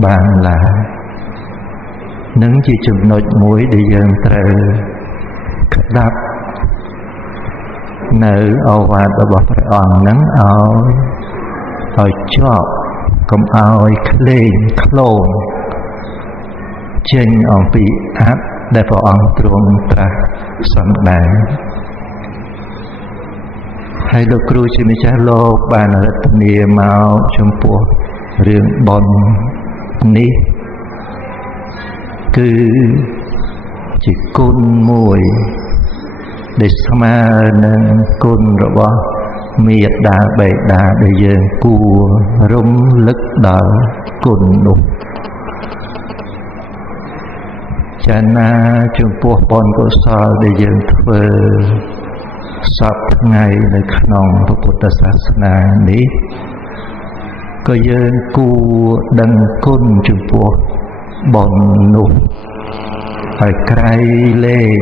បានឡើយនឹងជាចំណុចមួយដែលយើងត្រូវក្តាប់នៅឱវាទរបស់ព្រះអង្គនឹងឲ្យជាប់កុំឲ្យក្លែងក្លងចេញអំពីអត្តដែលព្រះអង្គទ្រង់ត្រាស់សម្ដែងហើយលោកគ្រូជាម្ចាស់លោកបានរតនាមកចំពោះរឿងបុណ្យនេះគឺជាគុណមួយដែលស្មើនឹងគុណរបស់មេត្តាបិតាដែលយើងគួររំលឹកដល់គុណនោះចាណាចំពោះបុណ្យកុសលដែលយើងធ្វើសពថ្ងៃនៅក្នុងពុទ្ធសាសនានេះក៏យើងគួរដឹងគុណចំពោះបុណ្យនោះហើយក្រៃលែង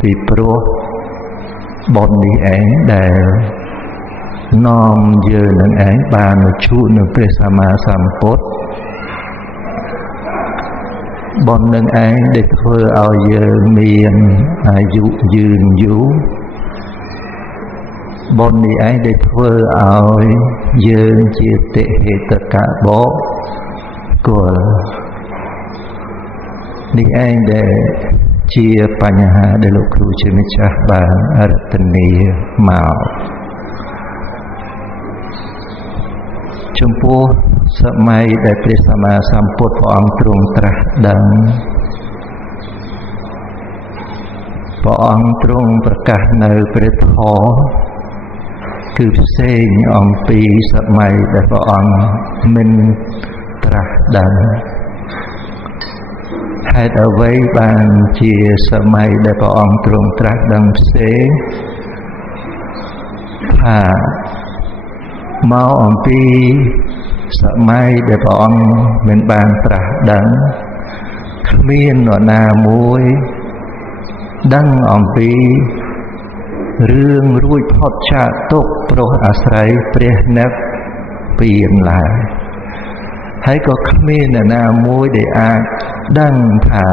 ពីព្រោះបុណ្យនេះឯងដែលនាំយើងនឹងឯងបានមកជួបនឹងព្រះសម្មាសម្ពុទ្ធបុណ្យនឹងឯងដែលធ្វើឲ្យយើងមានអាយុយឺនយូរបុណ្យនេះឯងដែលធ្វើឲ្យយើងជាតិហេតុកបោគលនេះឯងដែលជាបញ្ហាដែលលោកគ្រូជាម្ចាស់បានរតនាមកចំពោះសម័យដែលព្រះសម្មាសម្ពុទ្ធព្រះអង្គទ្រង់ត្រាស់ដឹងព្រះអង្គទ្រង់ប្រកាសនៅព្រះធម៌គឺផ្សេងអំពីសម័យដែលព្រះអង្គមិនត្រាស់ដឹងហេតុអ្វីបានជាសម័យដែលព្រះអង្គទ្រង់ត្រាស់ដឹងផ្សេងថាមកអំពីសម័យដែលព្រះអង្គមិនបានត្រាស់ដឹងគ្មាននរណាមួយដឹងអំពីរឿងរួចផុតចាកទុក្ខព្រោះអាស្រ័យព្រះនិព្វានឡើយហើយក៏គ្មាននរណាមួយដែលអាចដឹងថា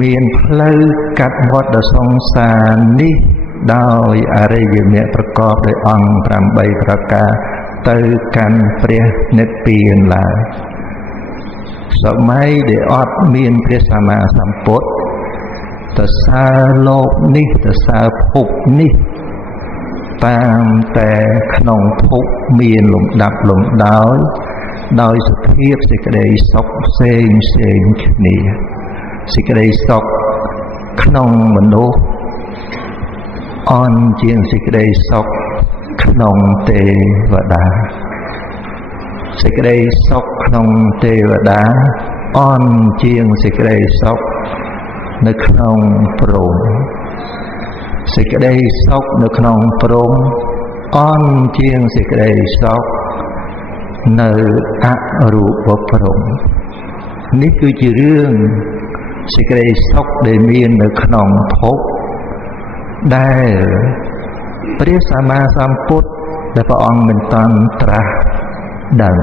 មានផ្លូវកាត់វដ្តសង្សារនេះដោយអរិយមគ្គប្រកបដោយអង្គ8ប្រការទៅកាន់ព្រះនិព្វានឡើយសម័យដែលអត់មានព្រះសម្មាសម្ពុទ្ធទៅសើលោកនេះទៅសើភពនេះតាមតែក្នុងភពមានលំដាប់លំដោយសភាពសេចក្តីសុខផ្សេងគ្នាសេចក្តីសុខក្នុងមនុស្សអន់ជាងសេចក្តីសុខគ្ ក្នុងទេវតាសេចក្តីសុខក្នុងទេវតាអន់ជាងសេចក្តីសុខនៅក្នុងព្រហ្មសេចក្តីសុខនៅក្នុងព្រហ្មអន់ជាងសេចក្តីសុខនៅអរូបព្រហ្មនេះគឺជារឿងសេចក្តីសុខដែលមាននៅក្នុងភពដែលព្រះសម្មាសម្ពុទ្ធដែលព្រះអង្គមិនតាន់ត្រាស់ដឹង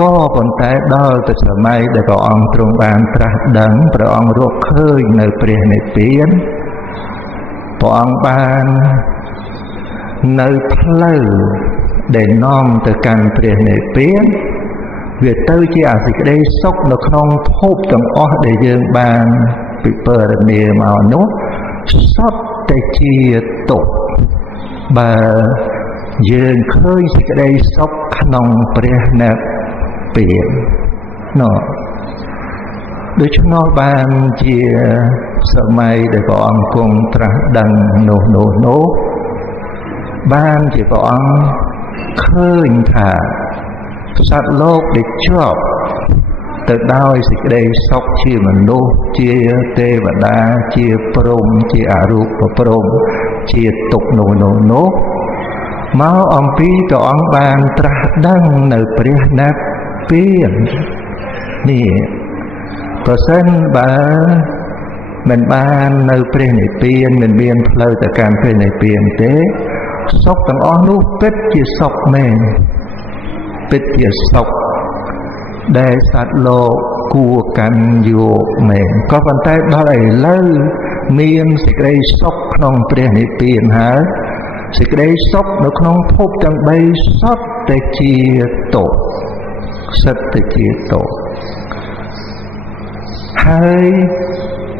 ក៏ប៉ុន្តែដល់ទៅសម័យដែលព្រះអង្គទ្រង់បានត្រាស់ដឹងព្រះអង្គរកឃើញនៅព្រះនិព្វានព្រះអង្គបាននៅផ្លូវដែលនាំទៅកាន់ព្រះនិព្វានវាទៅជាអសេចក្តីសុខនៅក្នុងភពទាំងអស់ដែលយើងបានពិពណ៌នាមកនោះសុទ្ធតែជាទុក្ខបើយើងឃើញសេចក្តីសុខក្នុងព្រះនិព្វាននោះដូច្នោះបានជាសម័យដែលព្រះអង្គគង់ត្រាស់ដឹងនោះបានជាព្រះអង្គឃើញថាសត្វលោកដែលជាប់ទៅដោយសេចក្តីសុខជាមនុស្សជាទេវតាជាព្រហ្មជាអរូបព្រហ្មជាទុក្ខនោះមកអំពីព្រះអង្គបានត្រាស់ដឹងនៅព្រះនិព្វាននេះប្រសិនបើមិនបាននៅព្រះនិព្វានមិនមានផ្លូវទៅកាន់ព្រះនិព្វានទេសុខទាំងអស់នោះពិតជាសុខមែនពិតជាសុខដែលសត្វលោកគួរកាន់យកមែនក៏ប៉ុន្តែដល់ឥឡូវមានសេចក្តីសុខក្នុងព្រះនិព្វានហើយសេចក្តីសុខនៅក្នុងភពទាំង3សុទ្ធតែជាទុក្ខសុទ្ធតែជាទុក្ខហើយ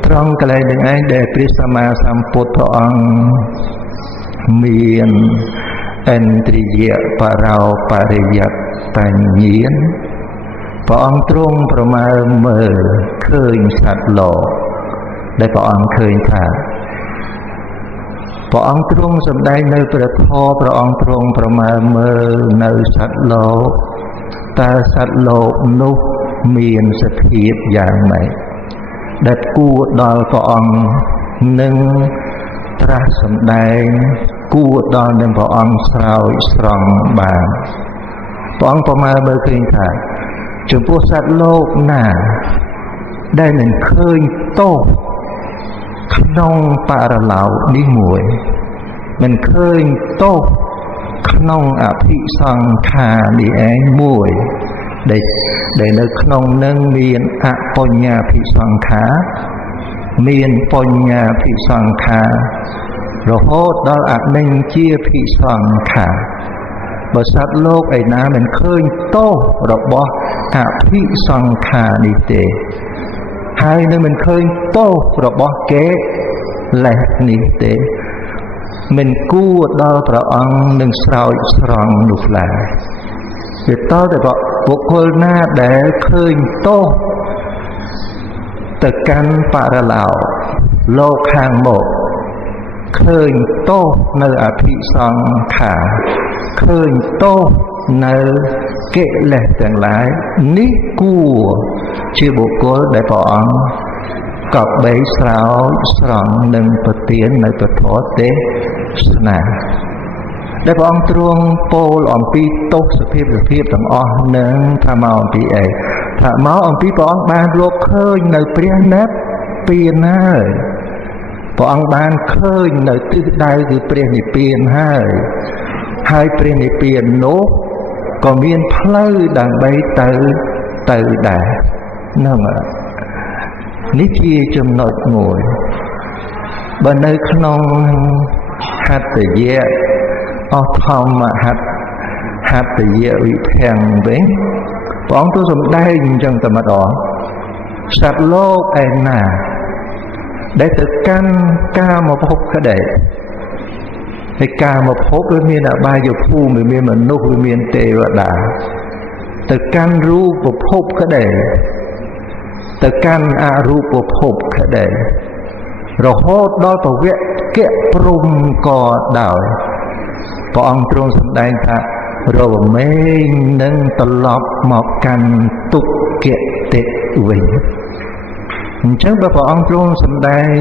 ត្រង់កន្លែងនឹងឯងដែលព្រះសម្មាសម្ពុទ្ធព្រះអង្គមានឥន្ទ្រិយបរោបរិយតញ្ញាណព្រះអង្គទ្រង់ប្រមើលមើលឃើញសត្វលោកដែលព្រះអង្គឃើញថាព្រះអង្គទ្រង់សម្ដែងនៅព្រះធម៌ព្រះអង្គទ្រង់ប្រមើលមើលនៅសត្វលោកតើសត្វលោកនោះមានសភាពយ៉ាងម៉េចដែលគួរដល់ព្រះអង្គនឹងត្រាស់សម្ដែងគួរដល់នឹងព្រះអង្គស្រោចស្រង់បានព្រះអង្គប្រមើលមើលឃើញថាចំពោះសត្វលោកណាដែលនឹងឃើញទោសក្នុងបរឡោកនេះមួយមិនឃើញទោសក្នុងអភិសង្ខារនេះឯងមួយដែលនៅក្នុងនឹងមានអបញ្ញភិសង្ខារមានបញ្ញភិសង្ខាររហូតដល់អនិច្ជាភិសង្ខារបើសត្វលោកឯណាមិនឃើញទោសរបស់អភិសង្ខារនេះទេហើយនឹងមិនឃើញទោសរបស់គេលេសនេះទេមិនគួរដល់ព្រះអង្គនឹងស្រោចស្រង់នោះឡើយវាតតែបុគ្គលណាដែលឃើញទោសទៅកាន់បរឡោកលោកខាងមុខឃើញទោសនៅអភិសង្ខារឃើញទោសនៅកិលេសទាំងឡាយនេះគួរជាបុគ្គលដែលព្រះអង្គក៏បីស្រោចស្រង់នឹងប្រទាននៅពធទេសនាដែលព្រះអង្គទ្រង់ពោលអំពីទោសសភាពទាំងអស់នឹងថាមកអំពីអីថាមកអំពីព្រះអង្គបានរកឃើញនៅព្រះនិព្វានហើយព្រះអង្គបានឃើញនៅទិសដៅគឺព្រះនិព្វានហើយព្រះនិព្វាននោះក៏មានផ្លូវដើម្បីទៅដែរហ្នឹងនេះជាចំណុចមួយបើនៅក្នុងហត្ថយៈអធម្មហត្ថយៈវិភាំងវិញព្រះអង្គទូសម្ដែងអញ្ចឹងតែម្ដងសត្វលោកឯណាដែលទៅកាន់កាមភពក្តីហើយកាមភពវាមានអបាយភូមិវាមានមនុស្សវាមានទេវតាទៅកាន់រូបភពក្តីទៅកាន់អរូបភពក្តីរហូតដល់ពវៈគៈព្រំក៏ដោយ ព្រះអង្គទ្រង់សម្ដែងថារវមែងនឹងត្រឡប់មកកាន់ទុក្ខតិវិញអញ្ចឹងបើព្រះអង្គទ្រង់សម្ដែង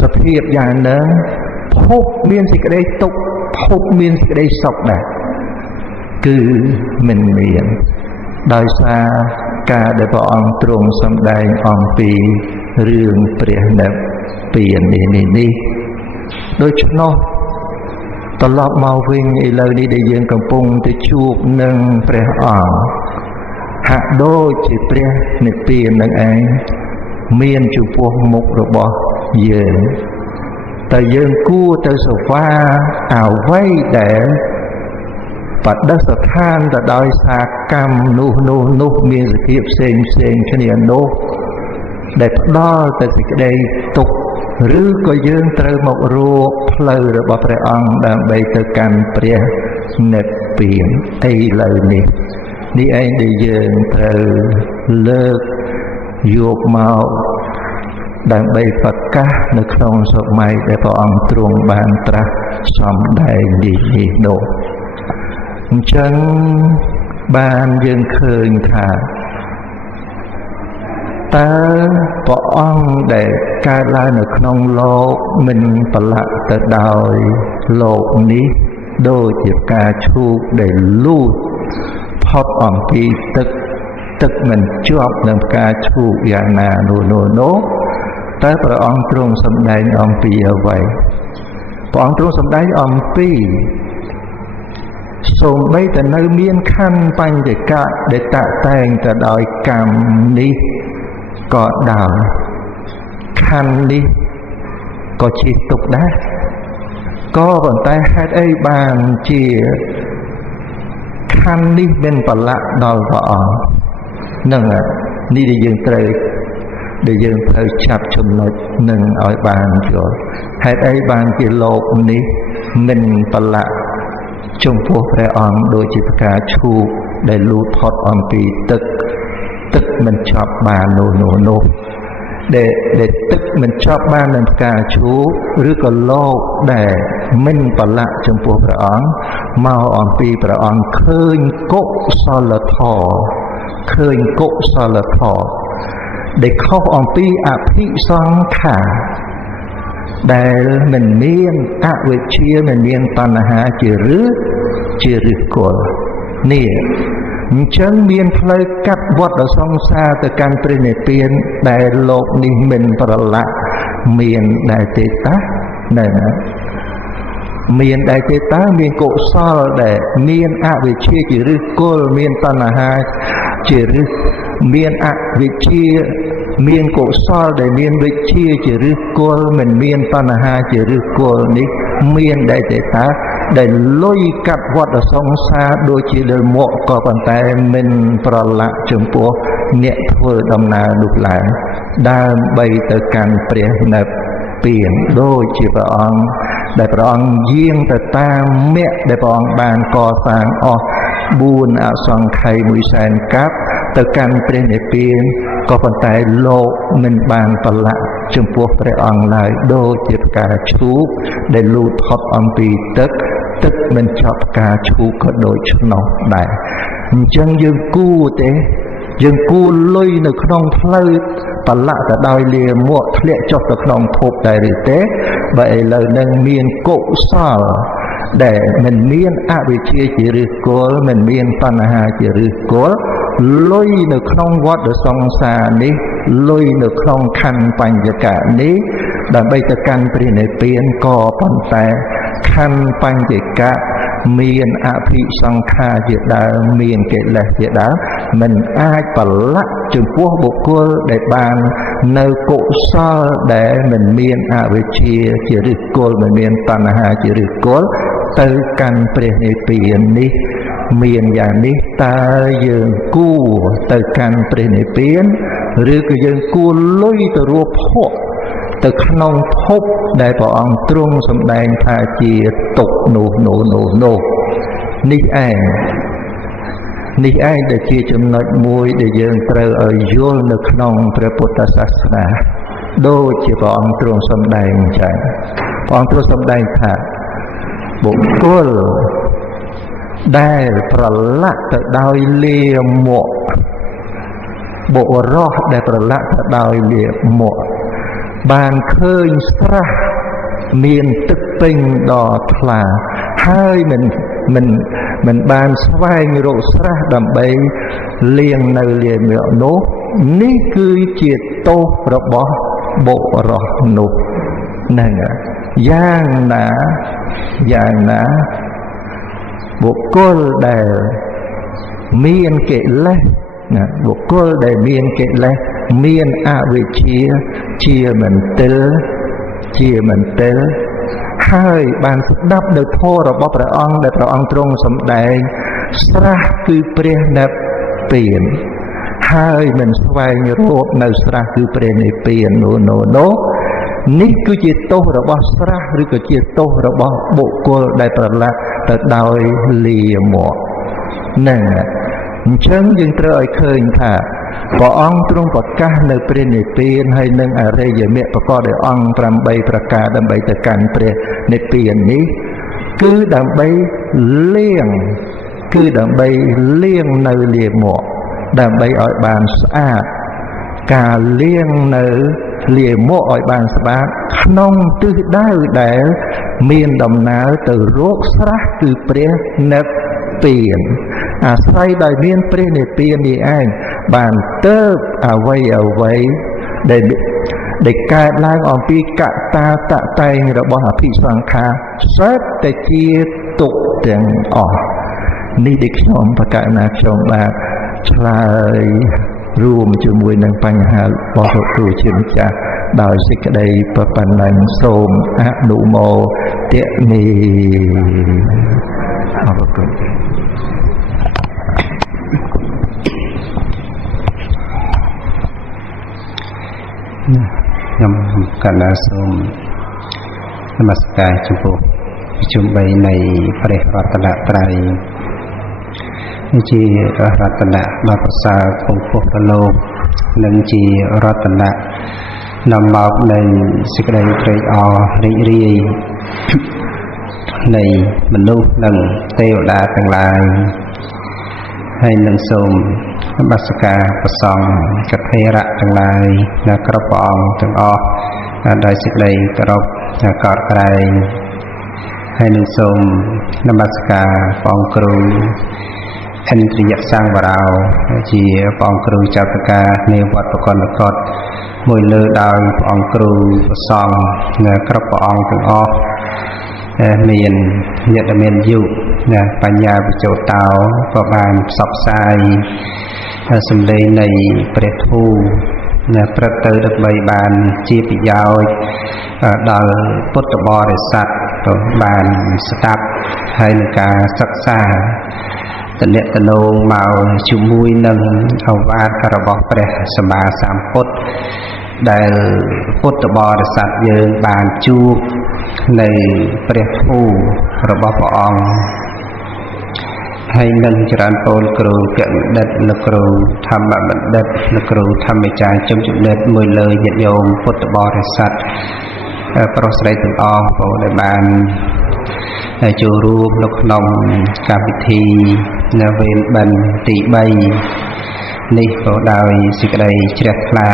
សភាពយ៉ាងហ្នឹងភពមានសេចក្តីទុក្ខភពមានសេចក្តីសុខដែរគឺមិនមានដោយសារការដែលព្រះអង្គទ្រង់សម្ដែងអំពីរឿងព្រះនិព្វាននេះដូច្នោះត្រឡប់មកវិញឥឡូវនេះដែលយើងកំពុងទៅជួបនឹងព្រះអង្គហាក់ដូចជាព្រះនិព្វាននឹងឯងមានចំពោះមុខរបស់យើងតែយើងគួរទៅស្វែងអ្វីដែលបដិស្ថានទៅដោយសារកម្មនោះមានសភាពផ្សេងគ្នានោះដែលផ្ដល់ទៅសេចក្តីទុក្ខឬក៏យើងត្រូវមករកផ្លូវរបស់ព្រះអង្គដើម្បីទៅកាន់ព្រះនិព្វានឥឡូវនេះឯងដែលយើងត្រូវលើកយកមកដើម្បីប្រកាសនៅក្នុងសម័យដែលព្រះអង្គទ្រង់បានត្រាស់សម្ដែងនេះនោះអញ្ចឹងបានយើងឃើញថាតើព្រះអង្គដែលកើតឡើងនៅក្នុងលោកមិនប្រឡាក់ទៅដោយលោកនេះដូចជាផ្កាឈូកដែលលូតផុតអំពីទឹកមិនជាប់នឹងផ្កាឈូកយ៉ាងណានោះតើព្រះអង្គទ្រង់សម្ដែងអំពីអ្វីព្រះអង្គទ្រង់សម្ដែងអំពីសូម្បីតែនៅមានខណ្ឌបញ្ចកៈដែលតាក់តែងទៅដោយកម្មនេះក៏ដោយខណ្ឌនេះក៏ជាទុក្ខដែរក៏ប៉ុន្តែហេតុអីបានជាខណ្ឌនេះមិនប្រឡាក់ដល់ព្រះអង្គនឹងនេះដែលយើងត្រូវចាប់ចំណុចនឹងឲ្យបានយល់ហេតុអីបានជាលោកនេះមិនប្រឡាក់ចំពោះព្រះអង្គដូចជាផ្កាឈូកដែលលូតផុតអំពីទឹកមិនចប់បាននោះដែលទឹកមិនចប់បាននឹងផ្កាឈូកឬក៏លោកដែលមិនប្រឡាក់ចំពោះព្រះអង្គមកអំពីព្រះអង្គឃើញកុសលធម៌ដែលខុសអំពីអភិសង្ខារដែលមិនមានអវិជ្ជាមិនមានតណ្ហាជាឫសគល់នេះអញ្ចឹងមានផ្លូវកាត់វដ្តសង្សារទៅកាន់ព្រះនិព្វានដែលលោកនេះមិនប្រឡាក់មានដែរទេតាណែណាមានដែរទេតាមានកុសលដែលមានអវិជ្ជាជាឫសគល់មានតណ្ហាជាឫសមានអវិជ្ជាមានកុសលដែលមានវិជ្ជាជាឫសគល់មិនមានតណ្ហាជាឫសគល់នេះមានដែរទេតាដែលលុយកាត់វដ្តសង្សារដូចជាលើមកក៏ប៉ុន្តែមិនប្រឡាក់ចំពោះអ្នកធ្វើដំណើរនោះឡើយដើម្បីទៅកាន់ព្រះនិព្វានដូចជាព្រះអង្គដែលព្រះអង្គយាងទៅតាមមគ្គដែលព្រះអង្គបានកសាងអស់4អសង្ខ័យ1សែនកាប់ទៅកាន់ព្រះនិព្វានក៏ប៉ុន្តែលោកមិនបានប្រឡាក់ចំពោះព្រះអង្គឡើយដូចជាផ្កាឈូកដែលលូតផុតអំពីទឹកមិនចប់ផ្កាឈូកក៏ដូចឆ្នោះដែរអញ្ចឹងយើងគួរលុយនៅក្នុងផ្លូវប្រឡាក់ទៅដោយលាមកធ្លាក់ចុះទៅក្នុងភពដែរឬទេបើឥឡូវនឹងមានកុសលដែលមិនមានអវិជ្ជាជាឫសគល់មិនមានបញ្ហាជាឫសគល់លុយនៅក្នុងវដ្តសង្សារនេះលុយនៅក្នុងខណ្ឌបញ្ចកៈនេះដើម្បីទៅកាន់ព្រះនិព្វានក៏ប៉ុន្តែខណ្ឌបញ្ចកៈមានអភិសង្ខារជាដើមមានកិលេសជាដើមមិនអាចប្រឡាក់ចំពោះបុគ្គលដែលបាននៅកុសលដែលមិនមានអវិជ្ជាជាឫសគល់មិនមានតណ្ហាជាឫសគល់ទៅកាន់ព្រះនិព្វាននេះមានយ៉ាងនេះតើយើងគួរទៅកាន់ព្រះនិព្វានឬក៏យើងគួរលុយទៅរកភពទៅក្នុងភពដែលព្រះអង្គទ្រង់សម្ដែងថាជាទុក្ខនោះនេះឯងដែលជាចំណុចមួយដែលយើងត្រូវឲ្យយល់នៅក្នុងព្រះពុទ្ធសាសនាដូចជាព្រះអង្គទ្រង់សម្ដែងអញ្ចឹងព្រះអង្គទ្រង់សម្ដែងថា បុគ្គលដែលប្រឡាក់ទៅដោយលាមកបុរសដែលប្រឡាក់ទៅដោយលាមកបានឃើញស្រះមានទឹកពេញដ៏ថ្លាហើយមិនបានស្វែងរកស្រះដើម្បីលាងនៅលាមកនោះនេះគឺជាទោសរបស់បុរសនោះហ្នឹងយ៉ាងណាបុគ្គលដែលមានកិលេសណាបុគ្គលដែលមានកិលេសមានអវិជ្ជាជាមន្ទិលហើយបានស្ដាប់នៅធម៌របស់ព្រះអង្គដែលព្រះអង្គទ្រង់សម្ដែងស្រះគឺព្រះនិព្វានហើយមិនស្វែងរកនៅស្រះគឺព្រះនិព្វាននោះនេះគឺជាទោសរបស់ស្រះឬក៏ជាទោសរបស់បុគ្គលដែលប្រឡាក់ទៅដោយលាមកហ្នឹងអញ្ចឹងយើងត្រូវឲ្យឃើញថាព្រះអង្គទ្រង់ប្រកាសនៅព្រះនិព្វានហើយនឹងអរិយមគ្គប្រកបដោយអង្គ8ប្រការដើម្បីទៅកាន់ព្រះនិព្វាននេះគឺដើម្បីលាងនៅលាមកដើម្បីឲ្យបានស្អាតការលាងនៅលាមកឲ្យបានស្អាតក្នុងទិសដៅដែលមានដំណើរទៅរកស្រះគឺព្រះនិព្វានអាស្រ័យដោយមានព្រះនិព្វាននេះឯងបានទៅអ្វីដែលកើតឡើងអំពីកតាតតែងរបស់អភិសង្ខារសិតតែជាទុក្ខទាំងអស់នេះដែលខ្ញុំប្រកាសណាខ្ញុំបាទឆ្លើយរួមជាមួយនឹងបញ្ហារបស់លោកគ្រូជាម្ចាស់ដោយសេចក្តីប៉ុណ្ណឹងសូមអនុមោទនាអរគុណខ្ញុំកណ្ដាលសូមនមស្ការចំពោះប្រជុំ3នៃព្រះរតនត្រ័យនេះជារតនៈដ៏ប្រសើរពងពោះប្រលោកនិងជារតនៈនាំមកនៃសេចក្តីត្រេកអររីករាយនៃមនុស្សនិងទេវតាទាំងឡាយហើយនឹងសូមនមស្ការព្រះសង្ឃកថេរៈទាំងឡាយដែលគ្រប់ព្រះអង្គទាំងអស់ដោយសេចក្តីគោរពកោតក្រែងហើយនឹងសូមនមស្ការព្រះអង្គគ្រូឥន្ទ្រិយសង្វរោជាព្រះអង្គគ្រូចៅតកានៃវត្តបកណ្ឌកតមួយលើដោយព្រះអង្គគ្រូព្រះសង្ឃនិងគ្រប់ព្រះអង្គទាំងអស់មានញាតិមានយុបញ្ញាវិជោតោក៏បានផ្សព្វផ្សាយសម្លេងនៃព្រះធម៌ព្រឹកទៅដើម្បីបានជាប្រយោជន៍ដល់ពុទ្ធបរិស័ទក៏បានស្ដាប់ហើយនឹងការសិក្សាតំណែងមកជាមួយនឹងអវាទរបស់ព្រះសម្មាសម្ពុទ្ធដែលពុទ្ធបរិស័ទយើងបានជួបនៅព្រះធម៌របស់ព្រះអង្គហើយនឹងច្រើនពូនគ្រូកបណ្ឌិតលោកគ្រូធម្មបណ្ឌិតលោកគ្រូធម្មចារ្យចំណិតមួយលើញាតិញោមពុទ្ធបរិស័ទប្រុសស្រីទាំងអស់បងដែលបានចូលរួមនៅក្នុងកម្មវិធីនៅវេនបិណ្ឌទី3នេះក៏ដោយសេចក្តីជ្រះថ្លា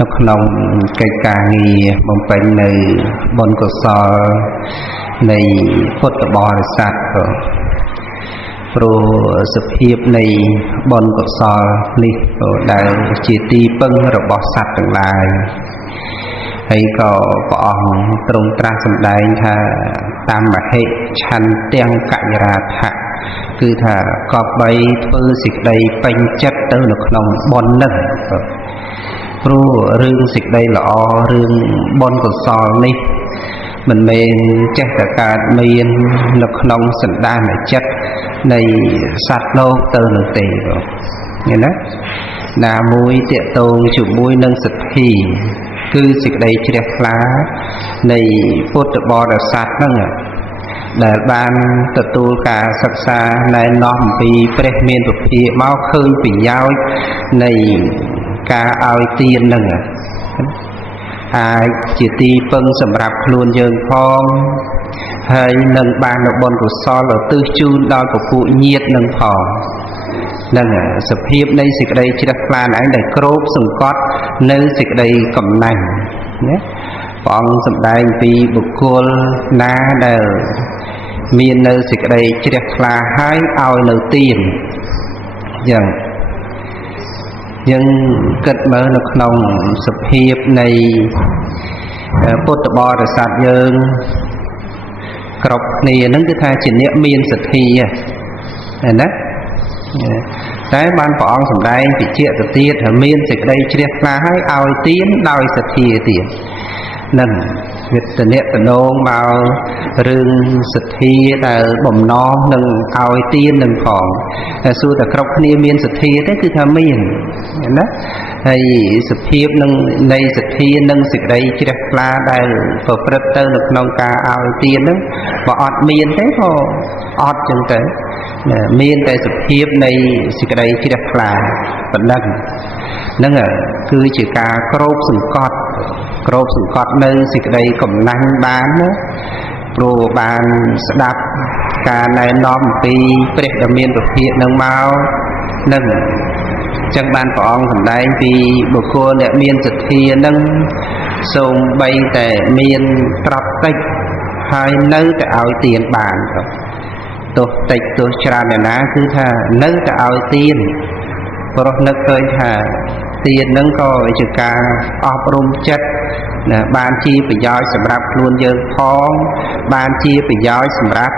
នៅក្នុងកិច្ចការងារបំពេញនៅបុណ្យកុសលនៃពុទ្ធបរិស័ទក៏ព្រោះសភាពនៃបុណ្យកុសលនេះក៏ដែលជាទីពឹងរបស់សត្វទាំងឡាយហើយក៏ព្រះអង្គទ្រង់ត្រាស់សម្ដែងថាតាមមហិឆន្ទាំងកយរាថៈគឺថាកប់បីធ្វើសេចក្តីពេញចិត្តទៅនៅក្នុងបុណ្យនឹងព្រោះរឿងសេចក្តីល្អរឿងបុណ្យកុសលនេះមិនមែនចេះតែកើតមាននៅក្នុងសន្តានចិត្តនៃសត្វលោកទៅនោះទេបងឃើញណាណាមួយតេតងជាមួយនឹងសទ្ធីគឺសេចក្តីជ្រះថ្លានៃពុទ្ធបរិស័ទហ្នឹងដែលបានទទួលការសិក្សាណែនាំអំពីព្រះមានពភាមកឃើញប្រយោជន៍នៃការឲ្យទានហ្នឹងអាចជាទីពឹងសម្រាប់ខ្លួនយើងផង ហើយនឹងបាននៅបុណ្យកុសលឧទ្ទិសជូនដល់ពពួកញាតិនឹងផងនឹងសភាពនៃសេចក្តីជ្រះថ្លាឯងដែលគ្របសង្កត់នៅសេចក្តីកំណាញ់ណាព្រះអង្គសម្ដែងពីបុគ្គលណាដែលមាននៅសេចក្តីជ្រះថ្លាហើយឲ្យនៅទានយ៉ាងយើងគិតមើលនៅក្នុងសភាពនៃពុទ្ធបរិស័ទយើងគ្រប់គ្នានឹងគឺថាជាអ្នកមានសទ្ធាណាតែបានព្រះអង្គសម្ដែងពិជាទៅទៀតថាមានសេចក្តីជ្រះថ្លាហើយឲ្យទានដោយសទ្ធាទៀតនឹងវិទ្យាតំណងមករឿងសទ្ធាដែលបំណងនឹងឲ្យទាននឹងផងតែសួរតែគ្រប់គ្នាមានសទ្ធាទេគឺថាមានណាហើយសភាពនឹងនៃសទ្ធានិងសេចក្តីជ្រះថ្លាដែលប្រព្រឹត្តទៅនៅក្នុងការឲ្យទានហ្នឹងបើអត់មានទេក៏អត់ចឹងទៅមានតែសភាពនៃសេចក្តីជ្រះថ្លាប៉ុណ្ណឹងហ្នឹងគឺជាការគ្របសង្កត់នៅសេចក្តីកំណាញ់បានណាព្រោះបានស្ដាប់ការណែនាំអំពីព្រះដ៏មានពភាកនឹងមកនឹងចឹងបានព្រះអង្គសម្ដែងពីបុគ្គលអ្នកមានសទ្ធានឹងសូម្បីតែមានទ្រព្យតិចហើយនៅតែឲ្យទានបានទោះតិចទោះច្រើនណាគឺថានៅតែឲ្យទានព្រោះនឹកឃើញថាទាននឹងក៏ជាការអប់រំចិត្តណាបានជាប្រយោជន៍សម្រាប់ខ្លួនយើងផងបានជាប្រយោជន៍សម្រាប់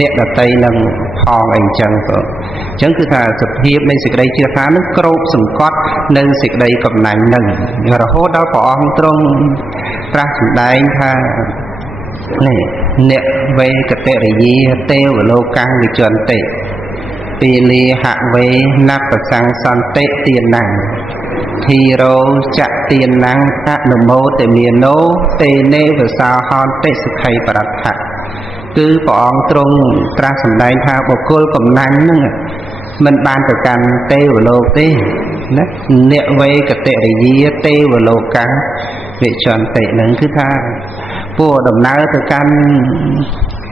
អ្នកដទៃនឹងផងអីចឹងទៅអញ្ចឹងគឺថាសភាពនៃសេចក្តីជ្រះថ្លានឹងគ្របសង្កត់នៅសេចក្តីកំណាញ់នឹងរហូតដល់ព្រះអង្គទ្រង់ត្រាស់សម្ដែងថានេះអ្នកវេកតរិយាទេវលោកังវិជន្តិពីលាហវេណបសង្សន្តិទានាធីរោចទានាអនុមោទមាណោតេនេវសោហន្តិសុខៃបរតៈគឺព្រះអង្គទ្រង់ត្រាស់សម្ដែងថាបុគ្គលកំណាញ់ហ្នឹងមិនបានទៅកាន់ទេវលោកទេណាអ្នកវេកតរិយាទេវលោកังវិជន្តិហ្នឹងគឺថាពួកដំណើរទៅកាន់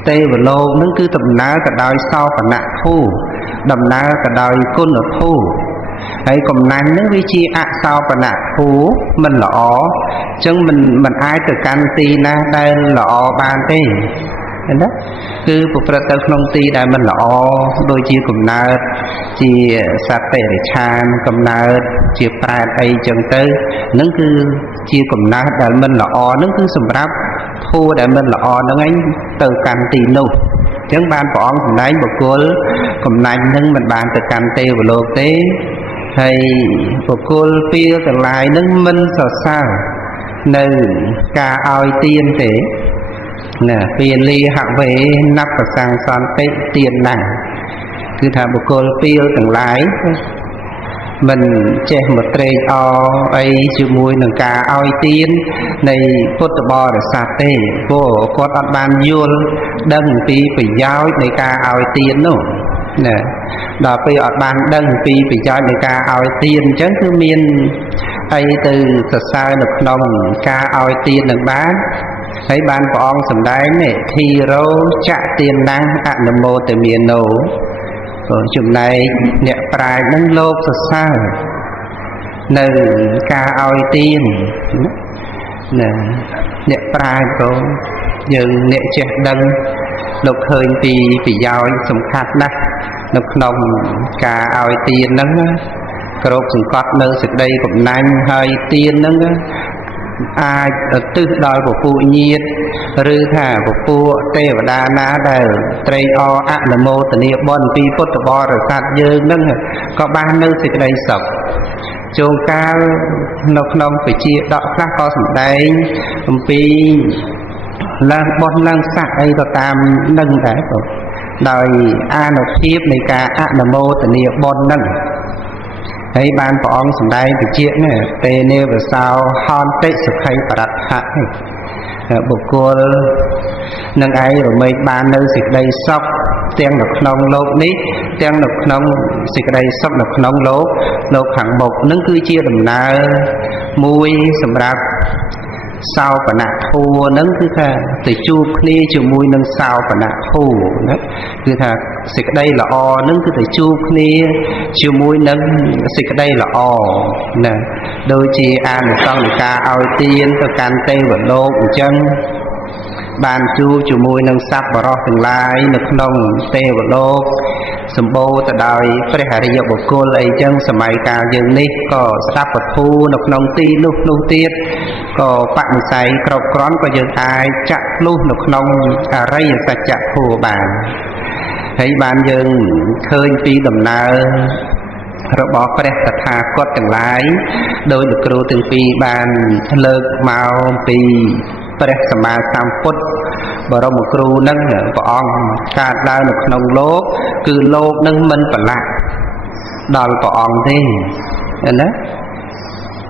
ទេវលោកហ្នឹងគឺដំណើរទៅដោយសោបនៈភូដំណើរទៅដោយគុណភូហើយកំណាញ់ហ្នឹងវាជាអសោបនៈភូមិនល្អអញ្ចឹងមិនអាចទៅកាន់ទីណាដែលល្អបានទេឃើញទេគឺប្រព្រឹត្តទៅក្នុងទីដែលមិនល្អដូចជាកំណើតជាសត្វតិរិឆានកំណើតជាប្រែតអីចឹងទៅហ្នឹងគឺជាកំណើតដែលមិនល្អហ្នឹងគឺសម្រាប់ភូដែលមិនល្អហ្នឹងឯងទៅកាន់ទីនោះអញ្ចឹងបានព្រះអង្គសម្ដែងបុគ្គលកំណាញ់ហ្នឹងមិនបានទៅកាន់ទេវលោកទេហើយបុគ្គលពីលទាំងឡាយហ្នឹងមិនសរសើរនៅការឲ្យទានទេណាពីលាហវេណបសង្សន្តិទានាគឺថាបុគ្គលពីលទាំងឡាយមិនចេះមកត្រេកអរអីជាមួយនឹងការឲ្យទាននៃពុទ្ធបរិស័ទទេព្រោះគាត់អត់បានយល់ដឹងពីប្រយោជន៍នៃការឲ្យទាននោះណាដល់ពេលអត់បានដឹងពីប្រយោជន៍នៃការឲ្យទានអញ្ចឹងគឺមានអីទៅសរសើរនៅក្នុងការឲ្យទាននឹងបានហើយបានព្រះអង្គសម្ដែងនេះធីរោចទានាអនុមោទមាណោក៏ចំណែកអ្នកប្រាជ្ញនឹងលោកសរសើរនៅការឲ្យទានណាអ្នកប្រាជ្ញក៏យើងអ្នកចេះដឹងលោកឃើញពីប្រយោជន៍សំខាន់ណាស់នៅក្នុងការឲ្យទានហ្នឹងគ្របសង្កត់នៅសេចក្តីកំណាញ់ហើយទានហ្នឹងអាចទិសដល់ពពួកញាតិឬថាពពួកទេវតាណាដែលត្រេកអរអនុមោទនាបុណ្យពីពុទ្ធបរិស័ទយើងហ្នឹងក៏បាននៅសេចក្តីសុខជួនកាលនៅក្នុងវិជាដកខ្លះក៏សម្ដែងអំពីឡើងបុណ្យឡើងស័ក្តិអីក៏តាមនឹងដែរដោយអានុភាពនៃការអនុមោទនាបុណ្យហ្នឹងហើយបានព្រះអង្គសម្ដែងបញ្ជាក់នេះទេនេវសោហន្តិសុខៃបរតៈបុគ្គលនឹងឯងរមែងបាននៅសេចក្តីសុខទាំងនៅក្នុងលោកនេះទាំងនៅក្នុងសេចក្តីសុខនៅក្នុងលោកខាងមុខនឹងគឺជាដំណើរមួយសម្រាប់ សោបនៈធัวហ្នឹងគឺថាទៅជួបគ្នាជាមួយនឹងសោបនៈធัวណាគឺថាសេចក្តីល្អហ្នឹងគឺទៅជួបគ្នាជាមួយនឹងសេចក្តីល្អណាដូចជាអានិសង្សនៃការឲ្យទានទៅកាន់ទេវលោកអញ្ចឹងបានជួបជាមួយនឹងសត្វបរោះទាំងឡាយនៅក្នុងទេវលោកសម្បូរទៅដោយព្រះអរិយបុគ្គលអីចឹងសម័យកាលយើងនេះក៏ស្ដាប់ពធនៅក្នុងទីនោះទៀតក៏បនិស្ស័យគ្រប់គ្រាន់ក៏យើងអាចចាក់ភ្លុះនៅក្នុងអរិយសច្ចធម៌បានហើយបានយើងឃើញពីដំណើររបស់ព្រះតថាគតទាំងឡាយដោយលោកគ្រូទាំងពីរបានលើកមកពីព្រះសម្មាសម្ពុទ្ធបរមគ្រូនឹងព្រះអង្គកើតឡើងនៅក្នុងលោកគឺលោកនឹងមិនប្រឡាក់ដល់ព្រះអង្គទេណា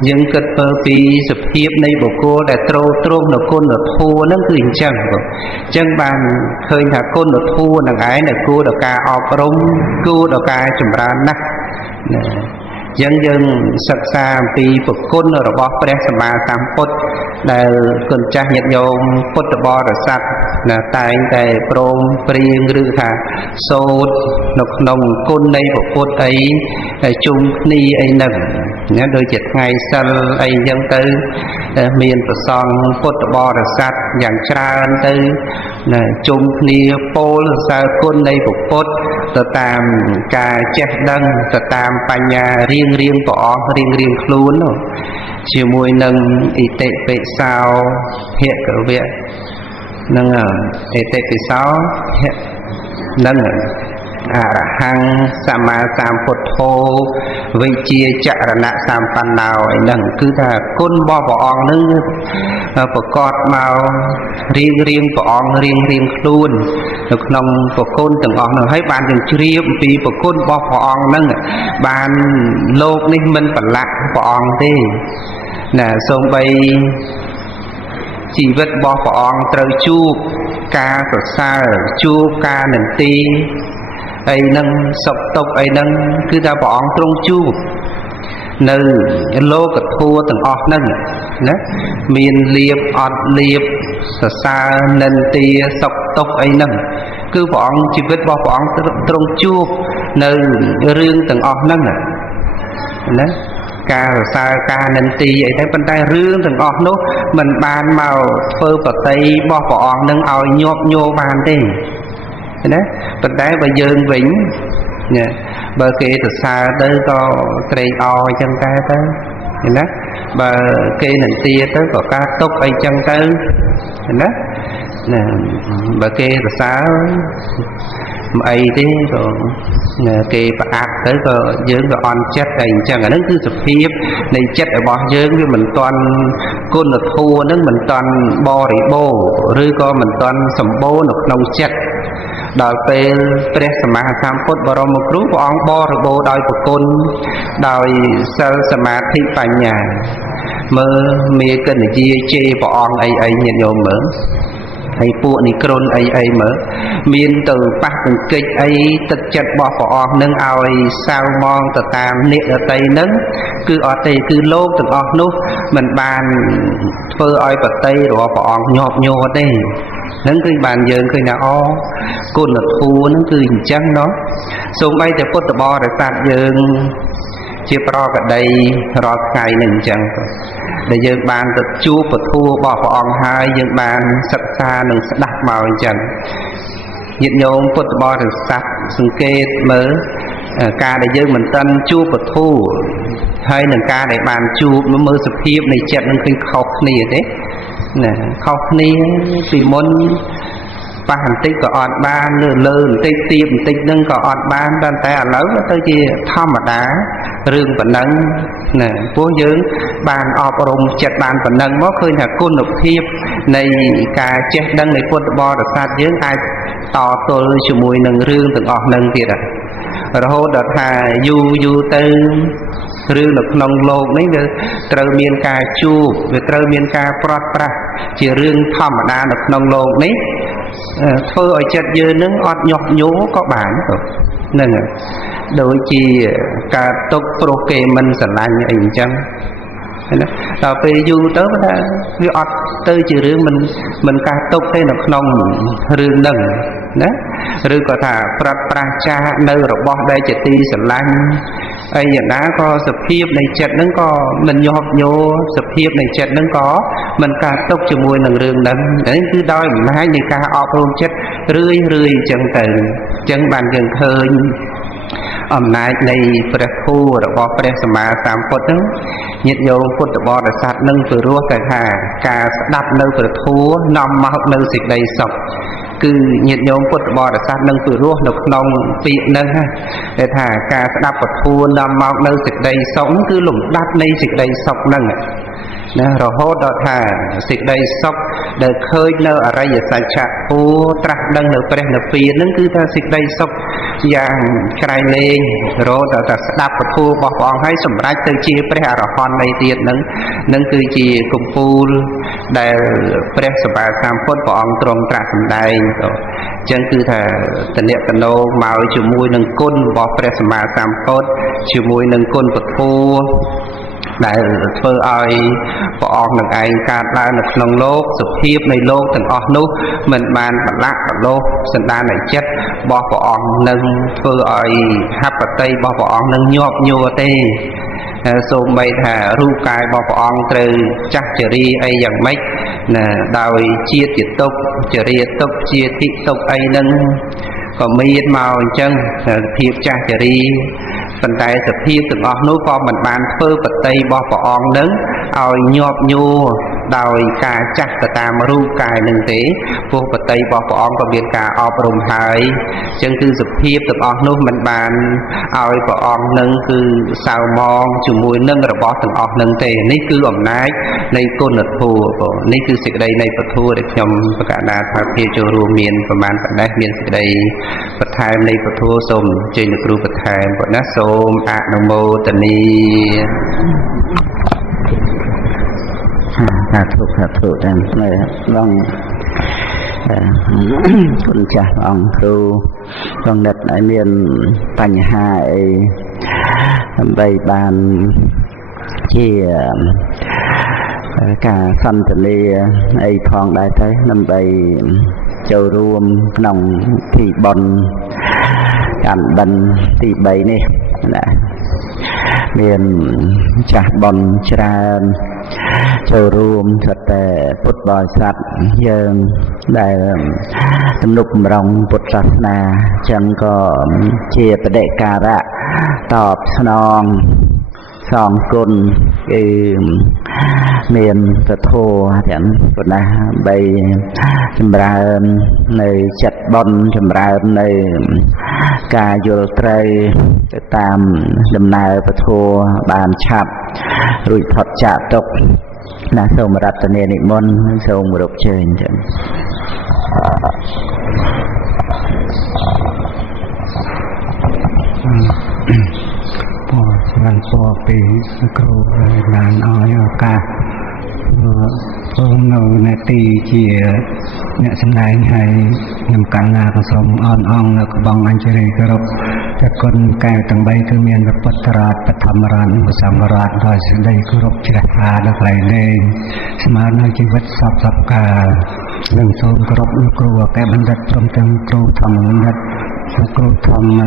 យើងគិតទៅពីសភាពនៃបុគ្គលដែលទ្រទ្រង់នៅគុណធម៌ហ្នឹងគឺអញ្ចឹងបានឃើញថាគុណធម៌នឹងឯងដែលគួរដល់ការអប់រំគួរដល់ការចម្រើនណាស់ណាយើងសិក្សាអំពីពុទ្ធគុណរបស់ព្រះសម្មាសម្ពុទ្ធដែលគុណចាស់ញាតិញោមពុទ្ធបរិស័ទណាតែងតែព្រមព្រៀងឬថាសូត្រនៅក្នុងគុណនៃពុទ្ធអីជុំគ្នាអីហ្នឹងណាដូចជាថ្ងៃសិលអីចឹងទៅមានប្រសង់ពុទ្ធបរិស័ទយ៉ាងច្រើនទៅណាជុំគ្នាពោលសរសើរគុណនៃពុទ្ធទៅតាមការចេះដឹងទៅតាមបញ្ញារៀងព្រះអង្គរៀងខ្លួនជាមួយនឹងអិតិពិសោភគវៈនឹងអិតិពិសោភៈនឹងអរហង្គសម្មាសម្ពុទ្ធោវិជ្ជាចរណៈសម្បណ្ណោអីហ្នឹងគឺថាគុណរបស់ព្រះអង្គហ្នឹងប្រកបមករៀងព្រះអង្គរៀងខ្លួននៅក្នុងប្រគុណទាំងអស់ហ្នឹងហើយបានយើងជ្រាបអំពីប្រគុណរបស់ព្រះអង្គហ្នឹងបានលោកនេះមិនប្រឡាក់ព្រះអង្គទេណាសូម្បីជីវិតរបស់ព្រះអង្គត្រូវជួបការសរសើរជួបការនន្ទាអីហ្នឹងសុខទុក្ខអីហ្នឹងគឺថាព្រះអង្គទ្រង់ជួបនៅលោកធម៌ទាំងអស់ហ្នឹងណាមានលៀបអត់លៀបសរសើរនន្ទាសុខទុក្ខអីហ្នឹងគឺព្រះអង្គជីវិតរបស់ព្រះអង្គទ្រង់ជួបនៅរឿងទាំងអស់ហ្នឹងណាការសរសើរការនន្ទាអីទៅប៉ុន្តែរឿងទាំងអស់នោះមិនបានមកធ្វើប្រតិរបស់ព្រះអង្គនឹងឲ្យញាប់ញ័របានទេណាប៉ុន្តែបើយើងវិញណាបើគេសរសើរទៅក៏ត្រេកអរអញ្ចឹងតែទៅណាបើគេនន្ទាទៅក៏ការទុកអីចឹងទៅណាបើគេសរសើរមិនអីទេក៏គេប្រអាប់ទៅក៏យើងក៏អន់ចិត្តតែអញ្ចឹងអាហ្នឹងគឺសភាពនៃចិត្តរបស់យើងវាមិនទាន់គុណធម៌ហ្នឹងមិនទាន់បរិបូរណ៍ឬក៏មិនទាន់សម្បូរនៅក្នុងចិត្តដល់ពេលព្រះសម្មាសម្ពុទ្ធបរមគ្រូព្រះអង្គបរិបូរណ៍ដោយប្រគុណដោយសិលសមាធិបញ្ញាមើលមេកិណជាជេរព្រះអង្គអីញាតិញោមមើលហើយពួកនិក្រុនអីមើលមានទៅប៉ះទង្គិចអីទឹកចិត្តរបស់ព្រះអង្គនឹងឲ្យសៅមងទៅតាមនិរតីនឹងគឺអត់ទេគឺលោកទាំងអស់នោះមិនបានធ្វើឲ្យបតីរបស់ព្រះអង្គញាប់ញ័រទេហ្នឹងគឺបានយើងឃើញថាអូគុណធម៌ហ្នឹងគឺអញ្ចឹងเนาะសូម្បីតែពុទ្ធបរិស័ទយើងជាប្រកដីរាល់ថ្ងៃនឹងអញ្ចឹងដែលយើងបានទៅជួបពធរបស់ព្រះអង្គហើយយើងបានសិក្សានិងស្ដាប់មកអញ្ចឹងញាតិញោមពុទ្ធបរិស័ទសង្កេតមើលការដែលយើងមិនទាន់ជួបពធហើយនឹងការដែលបានជួបមើលសភាពនៃចិត្តនឹងឃើញខុសគ្នាទេណាខុសគ្នាពីមុនប៉ះបន្តិចក៏អត់បានលើបន្តិចទៀបបន្តិចហ្នឹងក៏អត់បានតែឥឡូវទៅជាធម្មតារឿងប៉ុណ្ណឹងណាព្រោះយើងបានអប់រំចិត្តបានប៉ុណ្ណឹងមកឃើញថាគុណភាពនៃការចេះដឹងនៃពុទ្ធបរិស័ទយើងអាចតទល់ជាមួយនឹងរឿងទាំងអស់ហ្នឹងទៀតរហូតដល់ថាយូរទៅឬនៅក្នុងលោកនេះវាត្រូវមានការជួបវាត្រូវមានការប្រត់ប្រាស់ជារឿងធម្មតានៅក្នុងលោកនេះធ្វើឲ្យចិត្តយើងនឹងអត់ញាប់ញ័រក៏បានហ្នឹងដូចជាការຕົកព្រោះគេមិនស្រឡាញ់អីអញ្ចឹង ដល់ពេលយូរទៅថាវាអត់ទៅជារឿងមិនកាសទុកទេនៅក្នុងរឿងហ្នឹងណាឬក៏ថាប្រត់ប្រាស់ចាស់នៅរបស់ដែលជាទីស្រឡាញ់អីយ៉ាងណាក៏សភាពនៃចិត្តហ្នឹងក៏មិនញាប់ញ័រសភាពនៃចិត្តហ្នឹងក៏មិនកាសទុកជាមួយនឹងរឿងហ្នឹងគឺដោយអំណាចនៃការអប់រំចិត្តរឿយអញ្ចឹងទៅអញ្ចឹងបានយើងឃើញអំណាចនៃព្រះធម៌របស់ព្រះសម្មាសម្ពុទ្ធហ្នឹងញាតិញោមពុទ្ធបរិស័ទនឹងទៅរស់តែថាការស្ដាប់នៅព្រះធម៌នាំមកនៅសេចក្តីសុខគឺញាតិញោមពុទ្ធបរិស័ទនឹងទៅរស់នៅក្នុងពាក្យហ្នឹងតែថាការស្ដាប់ព្រះធម៌នាំមកនៅសេចក្តីសុខគឺលំដាប់នៃសេចក្តីសុខហ្នឹងណារហូតដល់ថាសេចក្តីសុខដែលឃើញនៅអរិយសច្ចៈធម៌ត្រាស់ដឹងនៅព្រះនិព្វានហ្នឹងគឺថាសេចក្តីសុខយ៉ាងក្រៃលែងរហូតដល់ថាស្ដាប់ពធរបស់ព្រះអង្គហើយសម្រេចទៅជាព្រះអរហន្តនៃទៀតហ្នឹងគឺជាកំពូលដែលព្រះសម្មាសម្ពុទ្ធព្រះអង្គទ្រង់ត្រាស់សម្ដែងអញ្ចឹងគឺថាតនិកតនោមកជាមួយនឹងគុណរបស់ព្រះសម្មាសម្ពុទ្ធជាមួយនឹងគុណពធដែលធ្វើឲ្យព្រះអង្គនឹងឯងកើតឡើងនៅក្នុងលោកសភាពនៃលោកទាំងអស់នោះមិនបានបលាក់បលោសសន្តានចិត្តរបស់ព្រះអង្គនឹងធ្វើឲ្យហបតីរបស់ព្រះអង្គនឹងញាប់ញ័រទេសូម្បីថារូបកាយរបស់ព្រះអង្គត្រូវចាស់ចរាអីយ៉ាងម៉េចណាដោយជាតិទុកចរិយាទុកជាតិទុកអីហ្នឹងក៏មានមកអញ្ចឹងភាពចាស់ចរាប៉ុន្តែសភាពទាំងអស់នោះក៏មិនបានធ្វើបតីរបស់ព្រះអង្គនឹងឲ្យញាប់ញ័រដោយការចាស់ទៅតាមរូបកាយនឹងទេព្រោះបតីរបស់ព្រះអង្គក៏មានការអប់រំហើយអញ្ចឹងគឺសភាពទាំងអស់នោះមិនបានឲ្យព្រះអង្គនឹងគឺសៅមងជាមួយនឹងរបស់ទាំងអស់នឹងទេនេះគឺអំណាចនៃគុណធម៌បងនេះគឺសេចក្តីនៃពធដែលខ្ញុំប្រកាសថាភាចូលរួមមានប្រមាណប៉ុណ្ណេះមានសេចក្តីបន្ថែមនៃពធសូមអញ្ជើញលោកគ្រូបន្ថែមប៉ុណ្ណាសូមអនុមោទនាសាធុតាមស្នេហ៍បងគុណចាស់អង្គគ្រូក្នុងនិតឲ្យមានបញ្ហាអីដើម្បីបានជាការសន្ទនាអីផងដែរទៅដើម្បីចូលរួមក្នុងទីបុណ្យកាន់បិណ្ឌទី3នេះណាមានចាស់បុណ្យច្រើនចូលរួមសុទ្ធតែពុទ្ធបរិស័ទយើងដែលទំនុកបំរុងពុទ្ធសាសនាចឹងក៏ជាបដិការៈតបស្នងសងគុណគឺមានពធទាំងប៉ុណ្ណាបីចម្រើននៅចិត្តបុណ្យចម្រើននៅការយល់ត្រូវទៅតាមដំណើរពធបានឆាប់រួចផុតចាកទុក្ខណាសូមរតនានិមន្តសូមរកជើញចឹងបានពរពីគ្រូបានឲ្យឱកាសព្រមនៅនាទីជាអ្នកសម្ដែងឲ្យខ្ញុំកណ្ណាក៏សូមអរអង្គនៅក្បងអញ្ជើញគោរពតែគុណកែវទាំង3គឺមានពុទ្ធរាជបឋមរាជឧបសម្រាជដោយសេចក្តីគោរពជ្រះថ្លាដល់កន្លែងនេះស្មើនៅជីវិតសពកាលនិងសូមគោរពលោកគ្រូអគ្គបណ្ឌិតព្រមទាំងគ្រូធម្មបណ្ឌិតគ្រូធម្ម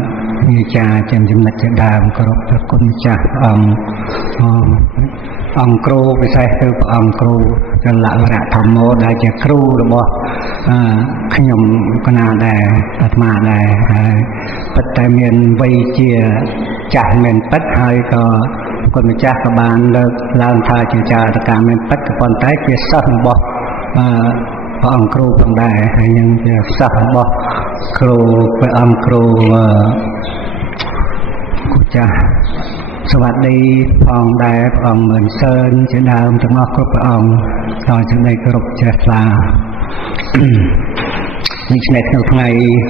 វិជ្ជាចិនចំណិតជាដើមគោរពព្រះគុណម្ចាស់អង្គគ្រូពិសេសគឺព្រះអង្គគ្រូចលវរៈធម្មោដែលជាគ្រូរបស់ខ្ញុំកណាដែរអាត្មាដែរហើយពិតតែមានវ័យជាចាស់មែនពិតហើយក៏គុណម្ចាស់ក៏បានលើកឡើងថាជាចារការមែនពិតក៏ប៉ុន្តែជាសិស្សរបស់ព្រះអង្គគ្រូផងដែរហើយនឹងជាសិស្សរបស់គ្រូព្រះអង្គគ្រូគូចាស់សวัสดีផងដែរព្រះអង្គមិនសើញជាដើមទាំងអស់គ្រប់ព្រះអង្គដោយសេចក្តីគោរពជ្រះថ្លានេះឆ្នេះក្នុងថ្ងៃ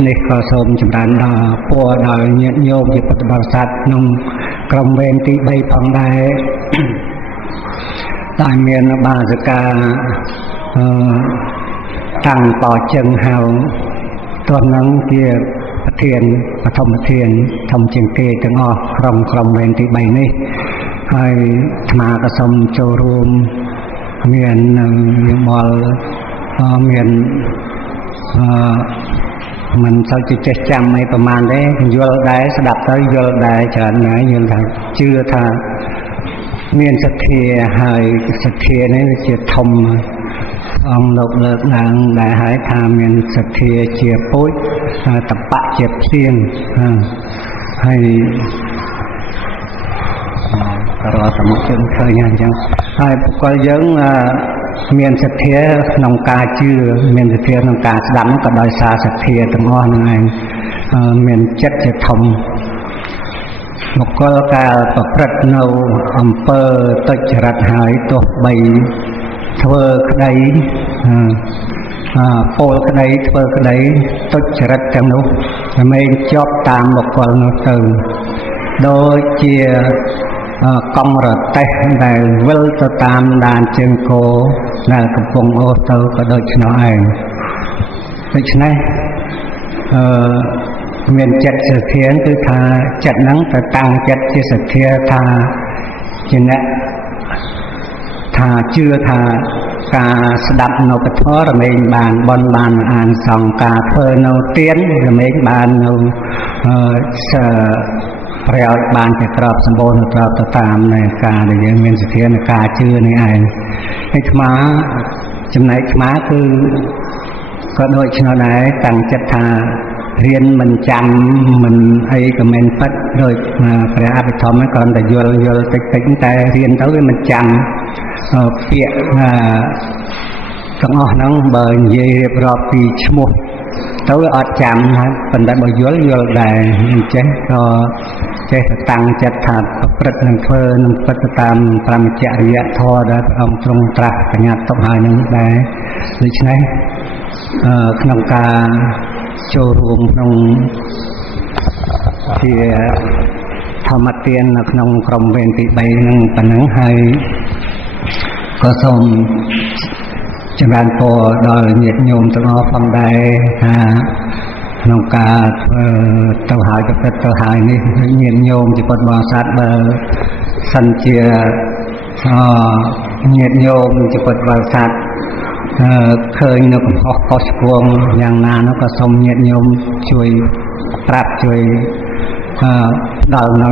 នេះក៏សូមចម្រើនដល់ពរដល់ញាតិញោមជាពុទ្ធបរិស័ទក្នុងក្រុមវេនទី3ផងដែរដែលមានបាសិកាតាំងតជើងហៅតួនឹងជាប្រធានបឋមប្រធានធំជាងគេទាំងអស់ក្រុមវេនទី3នេះ ហើយអាត្មាក៏សូមចូលរួមមានយោបល់មានមិនសូវជាចេះចាំអីប្រហែលទេយល់ដែរស្ដាប់ទៅយល់ដែរច្រើនណាស់យល់ថាជឿថាមានសទ្ធាហើយសទ្ធានេះវាជាធំអង្គលោកលើកឡើងដែរហើយថាមានសទ្ធាជាពុជតបៈជាផ្សៀងហើយក៏រកសមុខជើងឃើញអញ្ចឹងហើយបុគ្គលយើងមានសទ្ធាក្នុងការជឿមានសទ្ធាក្នុងការស្ដាប់ក៏ដោយសារសទ្ធាទាំងអស់ហ្នឹងឯងមានចិត្តជាធំបុគ្គលការប្រព្រឹត្តនៅអំពើទុច្ចរិតហើយទោះបីធ្វើក្តីពោលក្តីធ្វើក្តីទុច្ចរិតទាំងនោះមិនជាប់តាមបុគ្គលនោះទៅដូចជាកង់រទេះដែលវិលទៅតាមដានជើងគោដែលកំពុងអូសទៅក៏ដូចនោះឯងដូច្នេះមានចិត្តសទ្ធាគឺថាចិត្តហ្នឹងទៅតាំងចិត្តជាសទ្ធាថាជាអ្នកថាជឿថាការស្ដាប់នៅពធរមែងបានបនបានអានសង្ឃការធ្វើនៅទានរមែងបាននៅប្រយោជន៍បានជាក្របសម្បូរនៅក្របទៅតាមនៃការដែលយើងមានសទ្ធានៃការជឿនេះឯងហើយអាត្មាចំណែកអាត្មាគឺក៏ដូចនោះដែរតាំងចិត្តថារៀនមិនចាំមិនអីក៏មិនពិតដោយព្រះអភិធម្មគ្រាន់តែយល់តិចតែរៀនទៅវាមិនចាំពាក្យទាំងអស់ហ្នឹងបើនិយាយរៀបរាប់ពីឈ្មោះទៅវាអត់ចាំហើយប៉ុន្តែបើយល់ដែរអញ្ចឹងក៏ចេះតែតាំងចិត្តថាប្រព្រឹត្តនឹងធ្វើនឹងពិតទៅតាមប្រមចរិយធម៌ដែលព្រះអង្គទ្រង់ត្រាស់បញ្ញត្តិទុកហើយនឹងដែរដូច្នេះក្នុងការចូលរួមក្នុងជាធម្មទាននៅក្នុងក្រុមវេនទី3នឹងប៉ុណ្ណឹងហើយក៏សូមចម្រើនពរដល់ញាតិញោមទាំងអស់ផងដែរថាក្នុងការទៅហើយប្រព្រឹត្តទៅហើយនេះញាតិញោមជាពុទ្ធបរិស័ទបើសិនជាញាតិញោមជាពុទ្ធបរិស័ទឃើញនៅកំហុសខុសឆ្គងយ៉ាងណានោះក៏សូមញាតិញោមជួយប្រាប់ជួយដល់នៅ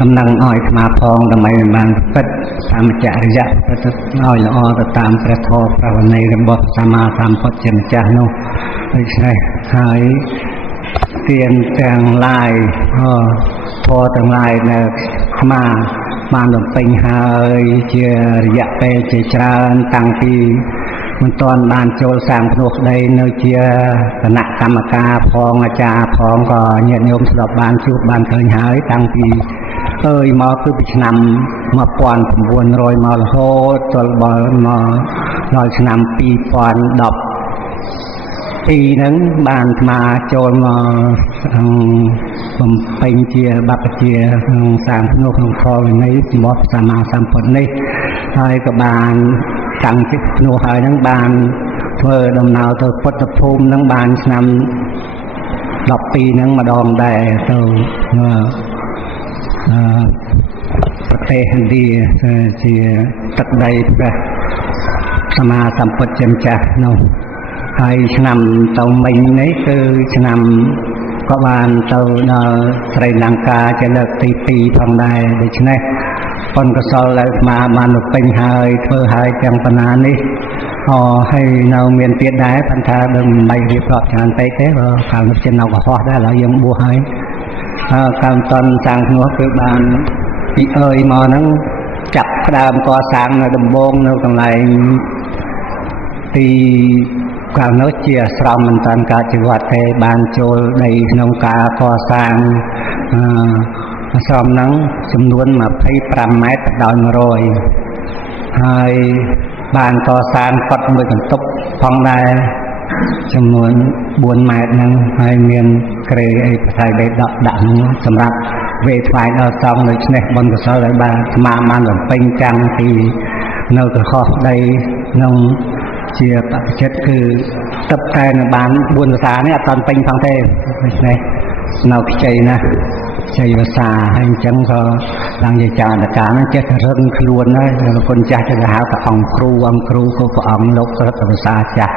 ដំណឹងឲ្យអាត្មាផងដើម្បីបានពិតតាមចរិយាពិតឲ្យល្អទៅតាមព្រះធម៌ប្រវត្តិរបស់សម្មាសម្ពុទ្ធជាម្ចាស់នោះដូច្នេះហើយទានទាំងឡាយធម៌ទាំងឡាយនៅអាត្មាបានបំពេញហើយជារយៈពេលជាច្រើនតាំងពីមិនទាន់បានចូលសាងភ្នោះក្តីនៅជាគណៈកម្មការផងអាចារ្យផងក៏ញាតិញោមស្ដាប់បានជួបបានឃើញហើយតាំងពីមកគឺពីឆ្នាំ1900មករហូតដល់ដល់ឆ្នាំ2010ហ្នឹងបានអាត្មាចូលមកបំពេញជាបព្វជិក្នុងសាងភ្នោះក្នុងធម៌វិន័យរបស់សម្មាសម្ពុទ្ធនេះហើយក៏បានតាំងពីភ្នោះហើយហ្នឹងបានធ្វើដំណើរទៅពុទ្ធភូមិហ្នឹងបានឆ្នាំ12ហ្នឹងម្ដងដែរទៅប្រទេសឥណ្ឌាជាទឹកដីព្រះសម្មាសម្ពុទ្ធជាម្ចាស់នោះហើយឆ្នាំទៅមិញនេះគឺឆ្នាំក៏បានទៅដល់ស្រីលង្កាជាលើកទី2ផងដែរដូច្នេះបុណ្យកុសលដែលអាត្មាបានពេញហើយធ្វើហើយទាំងបណ្ណានេះហើយនៅមានទៀតដែរប៉ុន្តែមិនបីរៀបរាប់ច្រើនពេកទេបើកាលនោះជានៅកុហកដែរឥឡូវយើងបួសហើយកាលតនសាងនោះគឺបានពីមកហ្នឹងចាប់ផ្ដើមកសាងនៅដំបងនៅកន្លែងទីកាលនោះជាអាស្រមមិនតាន់កើតជីវ័តទេបានចូលដីក្នុងការកសាងអាស្រមហ្នឹងចំនួន25ម៉ែត្រដោយ100ហើយបានកសាងកត់មួយកន្ទុកផងដែរចំនួន4ម៉ែត្រហ្នឹងហើយមានក្រេអីផ្សាយបេដកដាក់ហ្នឹងសម្រាប់វេថ្វាយដល់សង្ឃដូច្នេះបុណ្យកុសលដែលបានស្មារបានបំពេញចាំងពីនៅកខុសដីក្នុងជាបព្វជិតគឺទឹកតែនៅបាន4ភាសានេះអត់តាន់ពេញផងទេដូច្នេះនៅខ្ចីណាស់ ជ័យវាសាហើយអញ្ចឹងក៏ឡើងជាចាតកាហ្នឹងចេះតែរឹងខ្លួនហើយគុណចាស់ទៅហៅថាអង្គគ្រូក៏ព្រះអង្គលោករដ្ឋភាសាចាស់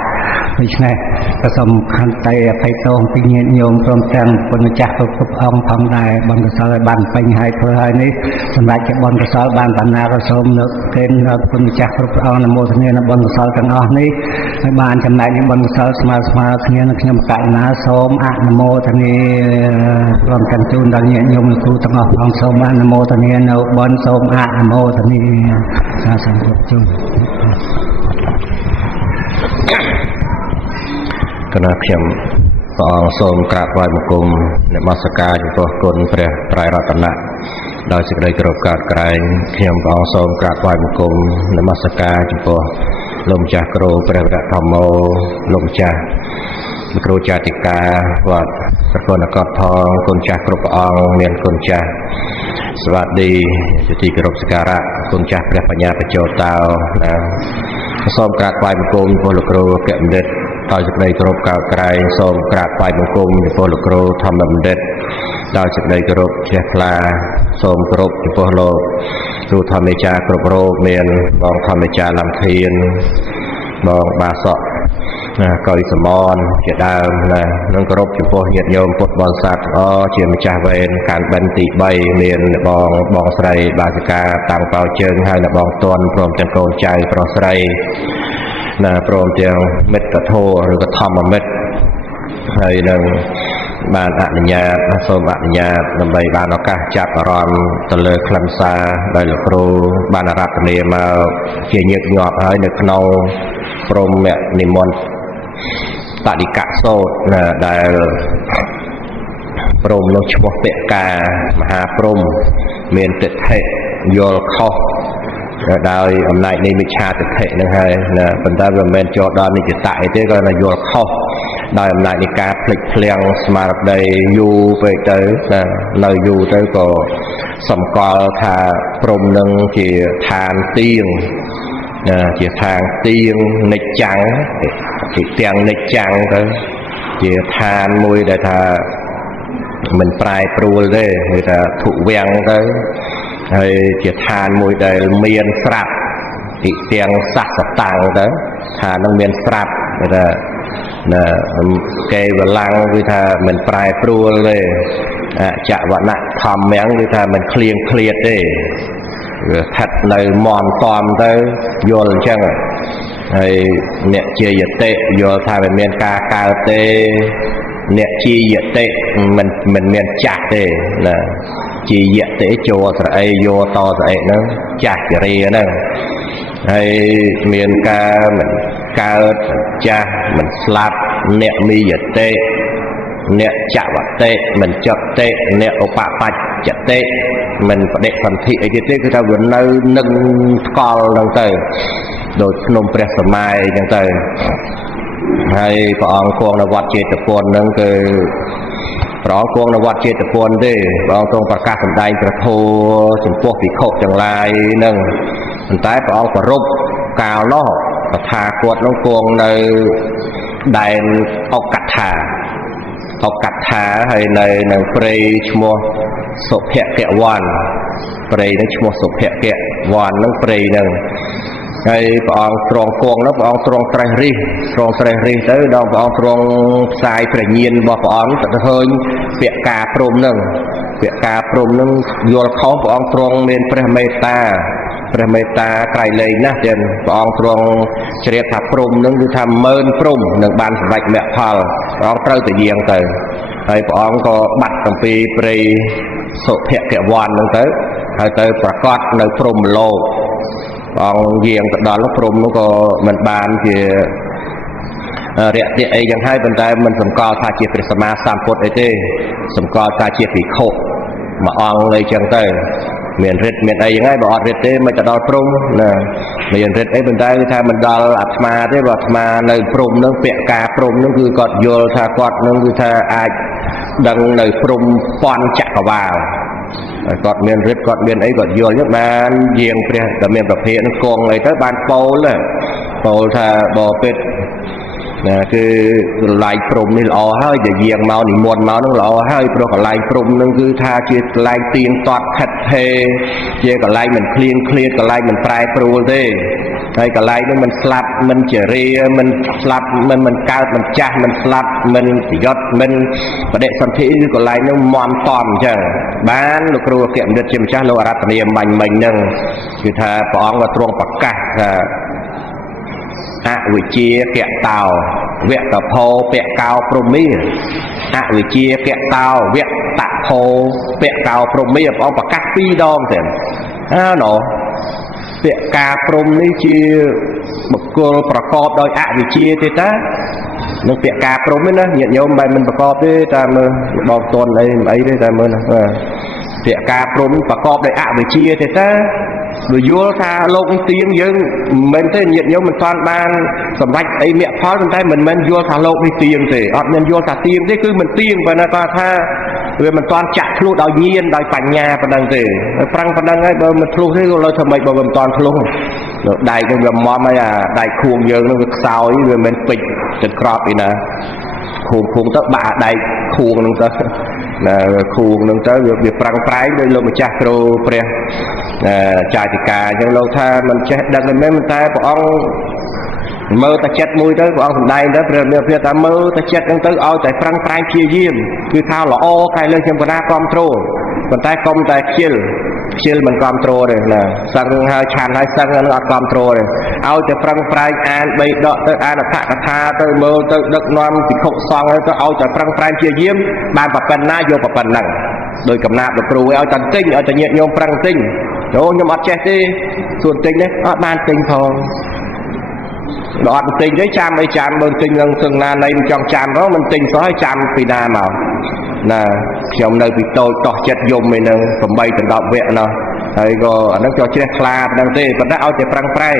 ដូច្នេះក៏សូមខន្តីអភ័យទោសពីញាតិញោមព្រមទាំងគុណចាស់គ្រប់អង្គផងដែរបុណ្យកុសលឲ្យបានពេញហើយធ្វើហើយនេះសម្រាប់ជាបុណ្យកុសលបានបណ្ណាក៏សូមលើកគេគុណចាស់គ្រប់អង្គអនុមោទនានៅបុណ្យកុសលទាំងអស់នេះហើយបានចំណែកនៃបុណ្យកុសលស្មើគ្នានឹងខ្ញុំកណ្ណាសូមអនុមោទនាព្រមទាំងជូនដល់ញាតិញោមគ្រូទាំងអស់ផងសូមអនុមោទនានៅបុណ្យសូមអនុមោទនាសាសនាជូន គណៈខ្ញុំព្រះអង្គសូមក្រាបថ្វាយបង្គំនមស្ការចំពោះគុណព្រះត្រៃរតនៈដោយសេចក្តីគោរពកាត់ក្រែងខ្ញុំព្រះអង្គសូមក្រាបថ្វាយបង្គំនមស្ការចំពោះលោកម្ចាស់គ្រូព្រះវរធម្មោលោកម្ចាស់គ្រូចាតិកាវត្តប្រគល់នគរផងគុណចាស់គ្រប់ព្រះអង្គមានគុណចាស់សวัสดีជាទីគោរពសក្ការៈគុណចាស់ព្រះបញ្ញាបច្ចោតោសូមក្រាបថ្វាយបង្គំចំពោះលោកគ្រូកែបណ្ឌិតដោយសេចក្តីគោរពកោតក្រែងសូមក្រាបថ្វាយបង្គំចំពោះលោកគ្រូធម្មបណ្ឌិតដោយសេចក្តីគោរពជ្រះថ្លាសូមគោរពចំពោះលោកគ្រូធម្មចារ្យគ្រប់រូបមានបងធម្មចារ្យលំធានបងបាសកកុយសមនជាដើមណានឹងគោរពចំពោះញាតិញោមពុទ្ធបរិស័ទជាម្ចាស់វេនកានបិណ្ឌទី3មានបងស្រីបាសិកាតាំងប៉ោជើងហើយនៅបងទាន់ព្រមទាំងកូនចៅប្រុសស្រីណាព្រមទាំងមិត្តធម៌ឬក៏ធម្មមិត្តហើយនឹងបានអនុញ្ញាតសូមអនុញ្ញាតដើម្បីបានឱកាសចាប់អារម្មណ៍ទៅលើខ្លឹមសារដែលលោកគ្រូបានអារាធនាមកជាញឹកញាប់ហើយនៅក្នុងព្រមនិមន្តបដិកៈសូត្រដែលព្រមនោះឈ្មោះពាក្យការមហាព្រំមានទិដ្ឋិយល់ខុសដោយអំណាចនៃមិច្ឆាទិដ្ឋិហ្នឹងហើយណាប៉ុន្តែវាមិនមែនចូលដល់និច្ចតៈអីទេគាត់ថាយល់ខុសដោយអំណាចនៃការភ្លេចភ្លាំងស្មារតីយូរពេកទៅណានៅយូរទៅក៏សម្គាល់ថាព្រំនឹងជាឋានទៀងជាឋានទៀងនិច្ចាំងជាទាំងនិច្ចាំងទៅជាឋានមួយដែលថាមិនប្រែប្រួលទេគឺថាធុវាំងទៅហើយជាឋានមួយដែលមានស្រាប់ទីទាំងសះសតាំងទៅឋាននឹងមានស្រាប់គឺថាគេវលាំងគឺថាមិនប្រែប្រួលទេចវណៈធម្មំគឺថាមិនឃ្លៀងឃ្លាតទេវាស្ថិតនៅមមតំទៅយល់អញ្ចឹងហើយអ្នកជាយតិយល់ថាមិនមានការកើតទេអ្នកជាយតិមិនមានចាស់ទេណាជាយតិចូលស្រអីយកតស្រអីហ្នឹងចាស់ចរិយាហ្នឹងហើយមានការមិនកើតចាស់មិនស្លាប់អ្នកមីយតិអ្នកចវតិមិនចតិអ្នកឧបបច្ចតិមិនបដិសន្ធិអីទេគឺថាវានៅនឹងថ្កល់ហ្នឹងទៅដូចភ្នំព្រះសម័យអញ្ចឹងទៅហើយព្រះអង្គគង់នៅវត្តចេតពុនហ្នឹងគឺព្រះអង្គគង់នៅវត្តចេតពុនទេព្រះអង្គទ្រង់ប្រកាសសម្ដែងព្រះធម៌ចំពោះភិក្ខុទាំងឡាយហ្នឹងប៉ុន្តែព្រះអង្គប្រពកាលនោះតថាគតនោះគង់នៅដែនអុកថាហើយនៅនឹងព្រៃឈ្មោះសុភគវ័នព្រៃនឹងឈ្មោះសុភគវ័ននឹងព្រៃនឹងហើយព្រះអង្គទ្រង់គង់នោះព្រះអង្គទ្រង់ត្រេះរិះទៅដល់ព្រះអង្គទ្រង់ផ្សាយព្រះញាណរបស់ព្រះអង្គទៅឃើញពាក្យការព្រមនឹងយល់ខុសព្រះអង្គទ្រង់មានព្រះមេត្តាក្រៃលែងណាស់ទៀតព្រះអង្គទ្រង់ជ្រាបថាព្រំនឹងគឺថា10000ព្រំនឹងបានសម្រេចមគ្គផលព្រះអង្គត្រូវតែយាងទៅហើយព្រះអង្គក៏បាត់អំពីព្រៃសុភគវ័ននឹងទៅហើយទៅប្រកាសនៅព្រំលោកព្រះអង្គយាងទៅដល់ព្រំនោះក៏មិនបានជារាក់ទាក់អីយ៉ាងហើយប៉ុន្តែមិនសម្គាល់ថាជាព្រះសម្មាសម្ពុទ្ធអីទេសម្គាល់ថាជាភិក្ខុមួយអង្គអីចឹងទៅមានរិទ្ធមានអីយ៉ាងហើយបើអត់រិទ្ធទេមិនទៅដល់ព្រំណាមានរិទ្ធអីប៉ុន្តែគឺថាមិនដល់អាត្មាទេបើអាត្មានៅព្រំនឹងពាក្យការព្រំនឹងគឺគាត់យល់ថាគាត់នឹងគឺថាអាចដឹងនៅព្រំពាន់ចក្រវាលហើយគាត់មានរិទ្ធគាត់មានអីគាត់យល់ហ្នឹងបានយាងព្រះដែលមានប្រភេទនឹងគង់អីទៅបានពោលថាបបិទ្ធ cứ lại prom đi lò hơi để giềng máu thì muôn máu nó lò hơi pro còn lại prom nó cứ tha chia lại tiền toát khát thề chia còn lại mình clean còn lại mình trai pro thế hay còn lại nó mình slap mình chỉ ria mình slap mình cao mình cha mình slap mình chỉ giót mình và để sản thị còn lại nó mòn tòn chẳng bán được rồi kiện được chìm cha lô arát niệm mình nâng cứ tha bỏ vào truông bạc cảวิเชียแกะเต่าเวะตะโพแปะกาวพรหมีวิเชียแกะเต่าเวะตะโพแปะกาวพรหมีเอาปากกัดปีดองเสร็จหนอแปะกาพรหมนี่เชียบุคคลประกอบโดยวิเชียที่ตานึกแปะกาพรหมนี่นะเหยียดโยมใบมันประกอบด้วยตามมือบองตนไอ้ด้วยตามมือนะแปะกาพรหมประกอบโดยวิเชียที่ตาrồi vô tha lô cái tiếng dân mình thấy nhiệt nhau mình toàn ban sầm bạch ấy mẹ pháo trong tay mình vô tha lô cái tiếng thì họ nên vô tha tiếng thế cứ mình tiếng và nó ta tha rồi mình toàn chặt luôn đòi nhiên đòi bành nhà và đằng thì phăng đằng ấy bờ mình luôn thế rồi thầm mày bờ mình toàn luôn rồi đại cái gầm mò mày đại khuôn dân nó việc sao ấy rồi mình pịch chật crop vậy nè khuôn tới bạ đại khuôn nó tới là khuôn nó tới việc phăng trái đây luôn mình chặt rồi pre trải thì cả nhưng lâu tha mình chết đặt lên mấy mình ta của ông mơ ta chết mùi tới của ông đây đó bây ta mơ ta chết đang tới ao tại phăng trái chia diêm cứ thao là ô cái lên trong cái control còn tay công tay chill mình control rồi là sang hai chàn hai sang nó control rồi ao tại phăng trái an bây đọ tới an là thả tha tới mơ tới đất non thì không xong tới ao tại phăng trái chia diêm bàn bạc phần na vô bạc phần nặng đôi cầm nạp được rồi ao tận tinh ao tận nhiệt nhôm phăng tinh đâu nhưng mà chết điส่วนtinh đấy ban tinh thôi đoạn tinh đấy chạm ấy chạm bên tinh lần từng là này trong chạm đó mình tinh có chạm vì na mà là trong nơi bị tôi tỏ chết dùng mình cầm bay từng đọc vẹn nó thầy có nó cho chết là đang tê và đã ao chạy phăng phai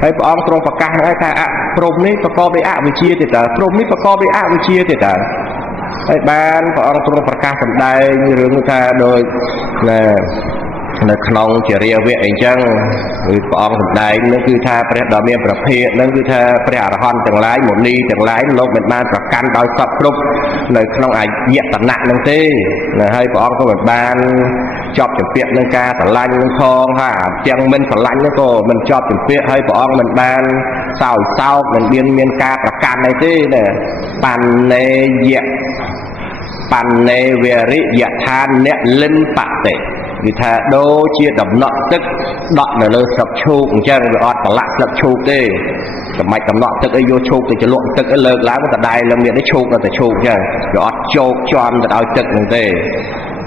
thầy có ông trong phật ca nói ta prom ní phật co bị bị chia thì ta prom ní phật co bị chia thì ta thầy ban có ông trong phật ca phần đây như hướng ta đôi là nó không chỉ riêng việc anh chăng người con đại nó cứ tha phải đòi miềnประเภท nó cứ tha phải ở hòn từng lái một ly từng lái lốp mình banประกัน đòi sập lúc lời không ai nhiệt tận nặng năng tê là hai con có một ban chọc chuẩn bị nâng ca tận lanh thong ha chẳng mình tận lanh nó cô mình chọc chuẩn bị hai con mình ban sao mình biên miền caประกัน này tê nè pan nê nhiệt pan nê về ri nhiệt than nè linh bạc tệ vì thà đô chia đầm nọ tức đọt là lơ sập chuột chân rồi ọt cả lạ sập chuột đi cầm mạch cầm nọ tức ấy vô chuột thì chỉ luận tức ấy lơ lá của ta đài là miệng đấy chuột là ta chuột chân rồi ọt chuột tròn ta đào tức như thế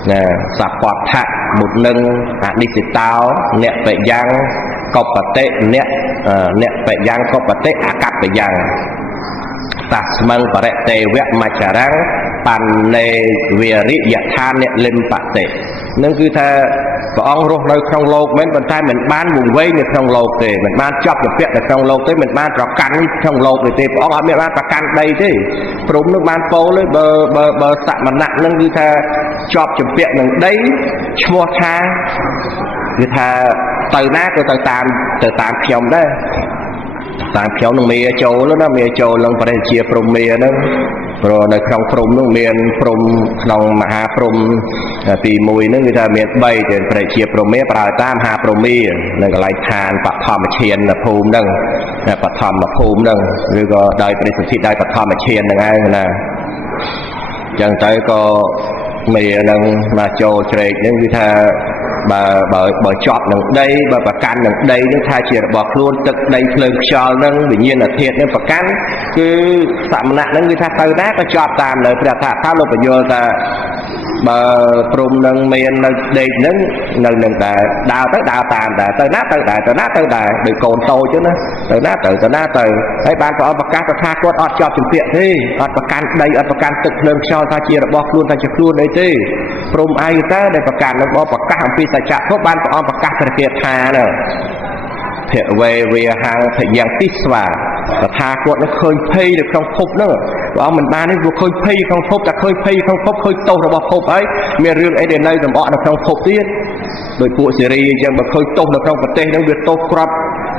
nè sạp quạt thạch một nâng đi xịt táo nẹt phải giang cọp và tệ nẹt phải giang cọp và tệ cắt phải giang ta mang và rẽ tê vẹt mà chả răng pan nê về ri dạ than nè lên bạc tệ nên cứ tha có ông rốt nơi trong lô mấy phần tay mình bán vùng vây như trong lô thì mình bán chọc được việc ở trong lô tới mình bán trọc cắn trong lô thì ông ở miệng bán trọc cắn đây thế đúng nó bán phố lấy bờ sạn mà nặng nên cứ tha chọc được việc mình đấy chua tha cứ tha từ nát từ tạm phiền đấy tạm phiền nó mì châu nó mì châu lần phải chia prom mì đó rồiในក្នុងព្រំនោះមានព្រំក្នុងមហាព្រំទី1ហ្នឹងគឺថាមាន3ទៅប្រជាព្រំមេប្រើតាមមហាព្រំមេនៅកន្លែងឋានបឋមឈានភូមិហ្នឹងបឋមភូមិហ្នឹងឬក៏ដោយព្រះសិទ្ធិដោយបឋមឈានហ្នឹងឯងណាអញ្ចឹងទៅក៏មេហ្នឹងមកចូលជ្រែកហ្នឹងគឺថាបើជាប់នឹងដីបើប្រកាន់នឹងដីនឹងថាជារបស់ខ្លួនទឹកដីភ្លើងខ្យល់នឹងវិញ្ញាណធាតុនឹងប្រកាន់គឺសមណៈនឹងគឺថាទៅណាក៏ជាប់តាមនៅព្រះថាលោកបញ្យល់ថាបើព្រំនឹងមាននៅដេកនឹងនៅនឹងដែរដើរទៅដើរតាមដែរទៅណាទៅដែរទៅណាទៅដែរដោយកូនតូចចឹងណាទៅណាទៅហើយបានព្រះអង្គប្រកាសថាគាត់អត់ជាប់ជំពាក់ទេអត់ប្រកាន់ដីអត់ប្រកាន់ទឹកភ្លើងខ្យល់ថាជារបស់ខ្លួនថាជាខ្លួនអីទេព្រំអីទៅដែលប្រកាន់នឹងប្រកាសអំពីសច្ចៈនោះបានព្រះអង្គប្រកាសព្រះគាថានោះភវេវិហាងភយ៉ាងទិស្វាថាគាត់នឹងឃើញភ័យនៅក្នុងភពនោះព្រះអង្គមិនបាននេះវាឃើញភ័យក្នុងភពតែឃើញភ័យក្នុងភពឃើញទោសរបស់ភពហើយមានរឿងអីដែលនៅតំអកនៅក្នុងភពទៀតដោយពួកសេរីអញ្ចឹងបើឃើញទោសនៅក្នុងប្រទេសនោះវាទោសក្រប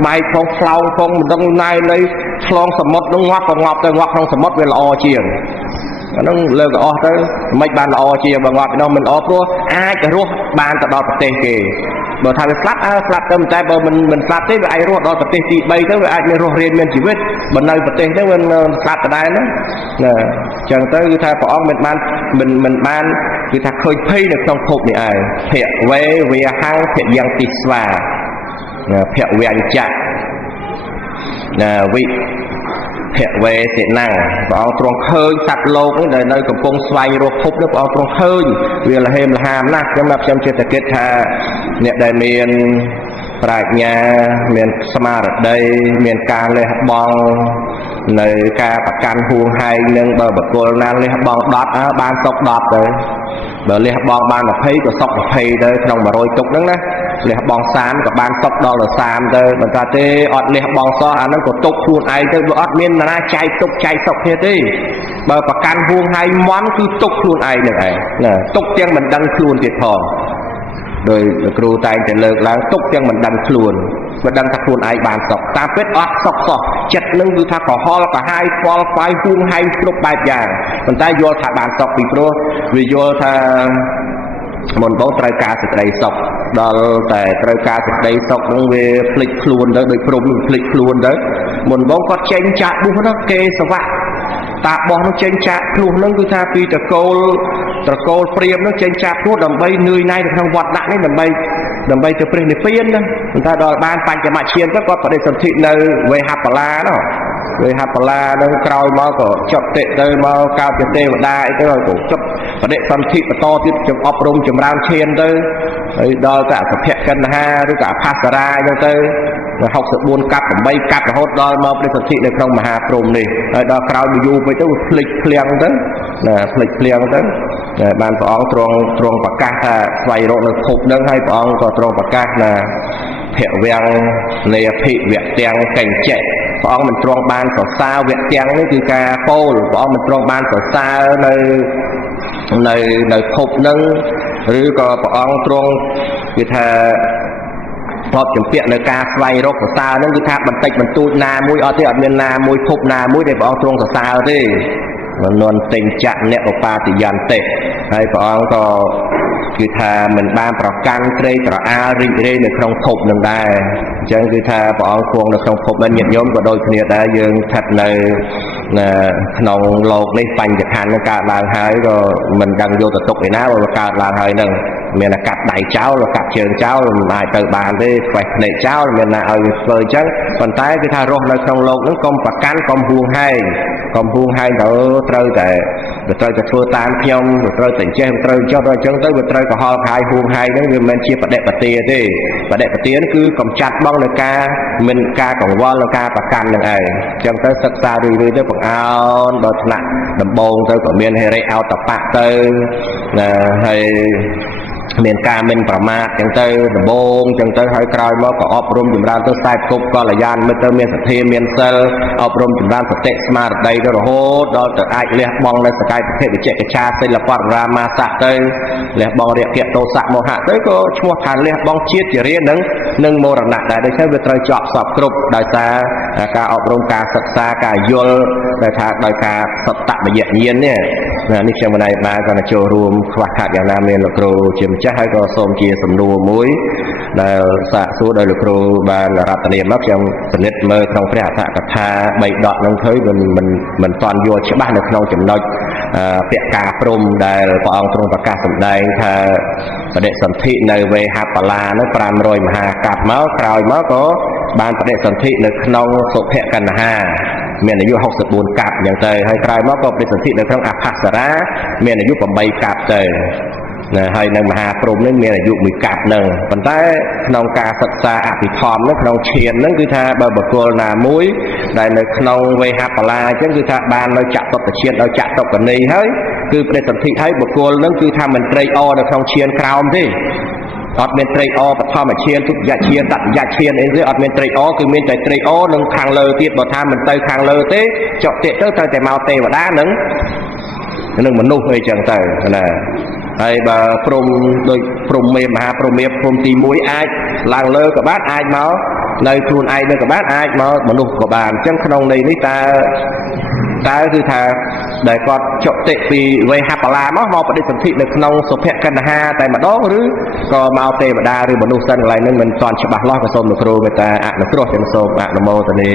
បាយផងផ្លោងផងមិនដឹងណែនៃ ឆ្លងសមុទ្រនឹងងាប់ក៏ងាប់ទៅងាប់ក្នុងសមុទ្រវាល្អជាងអានឹងលើកអស់ទៅមិនបានល្អជាងបើងាប់នោះមិនល្អព្រោះអាចរស់បានទៅដល់ប្រទេសគេបើថាវាស្លាប់ស្លាប់ទៅតែបើមិនស្លាប់ទេវាអាចរស់ដល់ប្រទេសទី3ទៅវាអាចមានរស់រានមានជីវិតបើនៅប្រទេសហ្នឹងវាស្លាប់ដដែលហ្នឹងណាអញ្ចឹងទៅគឺថាព្រះអង្គមិនបានគឺថាឃើញភ័យនៅក្នុងភពនេះឯងភៈវេវាហੰភៈយ៉ាងទីស្វាភៈវាញ្ចៈណាវិភៈវេតិណੰព្រះអង្គទ្រង់ឃើញសត្វលោកនេះដែលនៅកំពុងស្វែងរកភពនេះព្រះអង្គទ្រង់ឃើញវាលហេមលហាមណាស់ខ្ញុំចេះតែគិតថាអ្នកដែលមានប្រាជ្ញាមានស្មារតីមានការលះបង់នៅការប្រកាន់ហួងហែងនឹងបើបុគ្គលណាលះបង់10បានសុខ10ទៅបើលះបង់បាន20ក៏សុខ20ទៅក្នុង100ទុកហ្នឹងណាលះបង់30ក៏បានសុខដល់30ទៅបើថាទេអត់លះបង់សោះអាហ្នឹងក៏ទុកខ្លួនឯងទៅវាអត់មានណាចែកទុកចែកសុខគ្នាទេបើប្រកាន់ហួងហែងមន់គឺទុកខ្លួនឯងនឹងឯងណាទុកទាំងមិនដឹងខ្លួនទៀតផងដោយលោកគ្រូតែងតែលើកឡើងទុកទាំងមិនដឹងខ្លួនមិនដឹងថាខ្លួនឯងបានសុខតាមពិតអត់សុខសោះចិត្តនឹងគឺថាក្រហល់កាហាយខ្វល់ខ្វាយហួងហែងគ្រប់បែបយ៉ាងប៉ុន្តែយល់ថាបានសុខពីព្រោះវាយល់ថាមុនបងត្រូវការសេចក្តីសុខដល់តែត្រូវការសេចក្តីសុខនឹងវាភ្លេចខ្លួនទៅដោយព្រមនឹងភ្លេចខ្លួនទៅមុនបងគាត់ចេញចាក់បុះនោះគេសវៈតាបោះនោះចេញចាក់ខ្លួននឹងគឺថាពីត្រកូលព្រាមនោះចេញចាក់ខ្លួនដើម្បីនឿយណាយនៅក្នុងវត្តដាក់នេះដើម្បីទៅព្រះនិព្វានណាប៉ុន្តែដល់បានបញ្ចមឈានទៅគាត់បដិសន្ធិនៅវេហបលានោះវេហបលានឹងក្រោយមកក៏ចុតតិទៅមកកើតជាទេវតាអីទៅក៏ចុតបដិសន្ធិបន្តទៀតចំអប់រំចម្រើនឈានទៅហើយដល់តែអសភៈកណ្ហាឬក៏អផាសរាអញ្ចឹងទៅ64កាប់8កាប់រហូតដល់មកបដិសន្ធិនៅក្នុងមហាព្រហ្មនេះហើយដល់ក្រោយមួយយូរពេកទៅភ្លេចភ្លាំងទៅណាភ្លេចភ្លាំងទៅបានព្រះអង្គទ្រង់ប្រកាសថាស្វែងរកនៅភពនឹងហើយព្រះអង្គក៏ទ្រង់ប្រកាសថាភៈវាំងនេភិវៈទាំងកញ្ចៈព្រះអង្គមិនទ្រង់បានសរសើរវៈទាំងនេះគឺការពោលព្រះអង្គមិនទ្រង់បានសរសើរនៅភពនឹងឬក៏ព្រះអង្គទ្រង់គឺថាបបចម្ពាក់នៅការស្វែងរកសរសើរហ្នឹងគឺថាបន្តិចបន្តួចណាមួយអត់ទេអត់មានណាមួយភពណាមួយដែលព្រះអង្គទ្រង់សរសើរទេនន់តេញចៈអ្នកឧបាតិយន្តិហើយព្រះអង្គក៏គឺថាមិនបានប្រកាន់ត្រេកត្រអាលរីករាយនៅក្នុងភពនឹងដែរអញ្ចឹងគឺថាព្រះអង្គគង់នៅក្នុងភពនេះញាតិញោមក៏ដូចគ្នាដែរយើងស្ថិតនៅក្នុងលោកនេះបញ្ញខណ្ឌនឹងកើតឡើងហើយក៏មិនដឹងយកទៅទុកឯណាបើកើតឡើងហើយនឹងមានតែកាត់ដៃចោលកាត់ជើងចោលមិនអាចទៅបានទេខ្វេះភ្នែកចោលមានណាឲ្យធ្វើអញ្ចឹងប៉ុន្តែគឺថារស់នៅក្នុងលោកនឹងកុំប្រកាន់កុំហួងហែងទៅត្រូវតែធ្វើតាមខ្ញុំត្រូវតែចេះត្រូវចុះដល់អញ្ចឹងទៅវាត្រូវកុហលខាយហួងហែងហ្នឹងវាមិនមែនជាបដិបទាទេបដិបទានេះគឺកំចាត់បងនៅការមិនការកង្វល់នៅការប្រកាន់នឹងឯងអញ្ចឹងទៅសិក្សារឿយៗទៅបង្អោនដល់ថ្នាក់ដំបូងទៅក៏មានហេរិអោតបៈទៅហើយមានការមិនប្រមាទអញ្ចឹងទៅដំបូងអញ្ចឹងទៅហើយក្រោយមកក៏អប់រំចម្រើនទៅខ្សែគប់កល្យានមិត្តទៅមានសទ្ធាមានសិលអប់រំចម្រើនសតិស្មារតីទៅរហូតដល់ទៅអាចលះបង់នៅសកាយពិភពវិជ្ជកិច្ឆាសិលបតរាមាស័កទៅលះបង់រាគៈទោសៈមោហៈទៅក៏ឈ្មោះថាលះបង់ជាតិជារៀននឹងមរណៈដែរដូច្នេះវាត្រូវជាប់សពគ្រប់ដោយសារការអប់រំការសិក្សាការយល់ដែលថាដោយការសតបយញ្ញាណនេះខ្ញុំមិនដែរក៏ចូលរួមខ្វះខាតយ៉ាងណាមានលោកគ្រូជាម្ចាស់ហើយក៏សូមជាសំណួរមួយដែលសាកសួរដោយលោកគ្រូបានរតនាមកខ្ញុំពិនិត្យមើលក្នុងព្រះអត្ថកថា3ដកនឹងឃើញមិនតាន់យល់ច្បាស់នៅក្នុងចំណុចពាក្យការព្រំដែលព្រះអង្គទ្រង់ប្រកាសសម្ដែងថាបដិសន្ធិនៅវេហបលានោះ500មហាកាប់មកក្រោយមកក៏បានបដិសន្ធិនៅក្នុងសុភកណ្ហាមានអាយុ64កាប់អញ្ចឹងទៅហើយក្រោយមកក៏បដិសន្ធិនៅក្នុងអផាសរាមានអាយុ8កាប់ទៅហើយនៅមហាព្រហ្មនឹងមានអាយុ1កាប់នឹងប៉ុន្តែក្នុងការសិក្សាអភិធម្មនឹងក្នុងឈាននឹងគឺថាបើបុគ្គលណាមួយដែលនៅក្នុងវេហបលាអញ្ចឹងគឺថាបាននៅចតុត្តឈានដល់ចតុកនីហើយគឺបដិសន្ធិហើយបុគ្គលនឹងគឺថាមិនត្រេកអរនៅក្នុងឈានក្រោមទេអត់មានត្រេកអរបឋមឈានទុតិយឈានតតិយឈានអីទេអត់មានត្រេកអរគឺមានតែត្រេកអរនឹងខាងលើទៀតបើថាមិនទៅខាងលើទេចុះទៀតទៅត្រូវតែមកទេវតានឹងមនុស្សអីចឹងទៅណាហើយបើព្រំដូចព្រំមេមហាព្រំមេព្រំទី1អាចឡើងលើក៏បានអាចមក នៅខ្លួនឯងនឹងក៏បានអាចមកមនុស្សក៏បានអញ្ចឹងក្នុងន័យនេះតើគឺថាដែលគាត់ចុតិពីវេហបលាមកបដិសន្ធិនៅក្នុងសុភកណ្ហាតែម្ដងឬក៏មកទេវតាឬមនុស្សសិនកន្លែងហ្នឹងមិនទាន់ច្បាស់លាស់ក៏សូមលោកគ្រូមេត្តាអនុគ្រោះទាំងសូមអនុមោទនា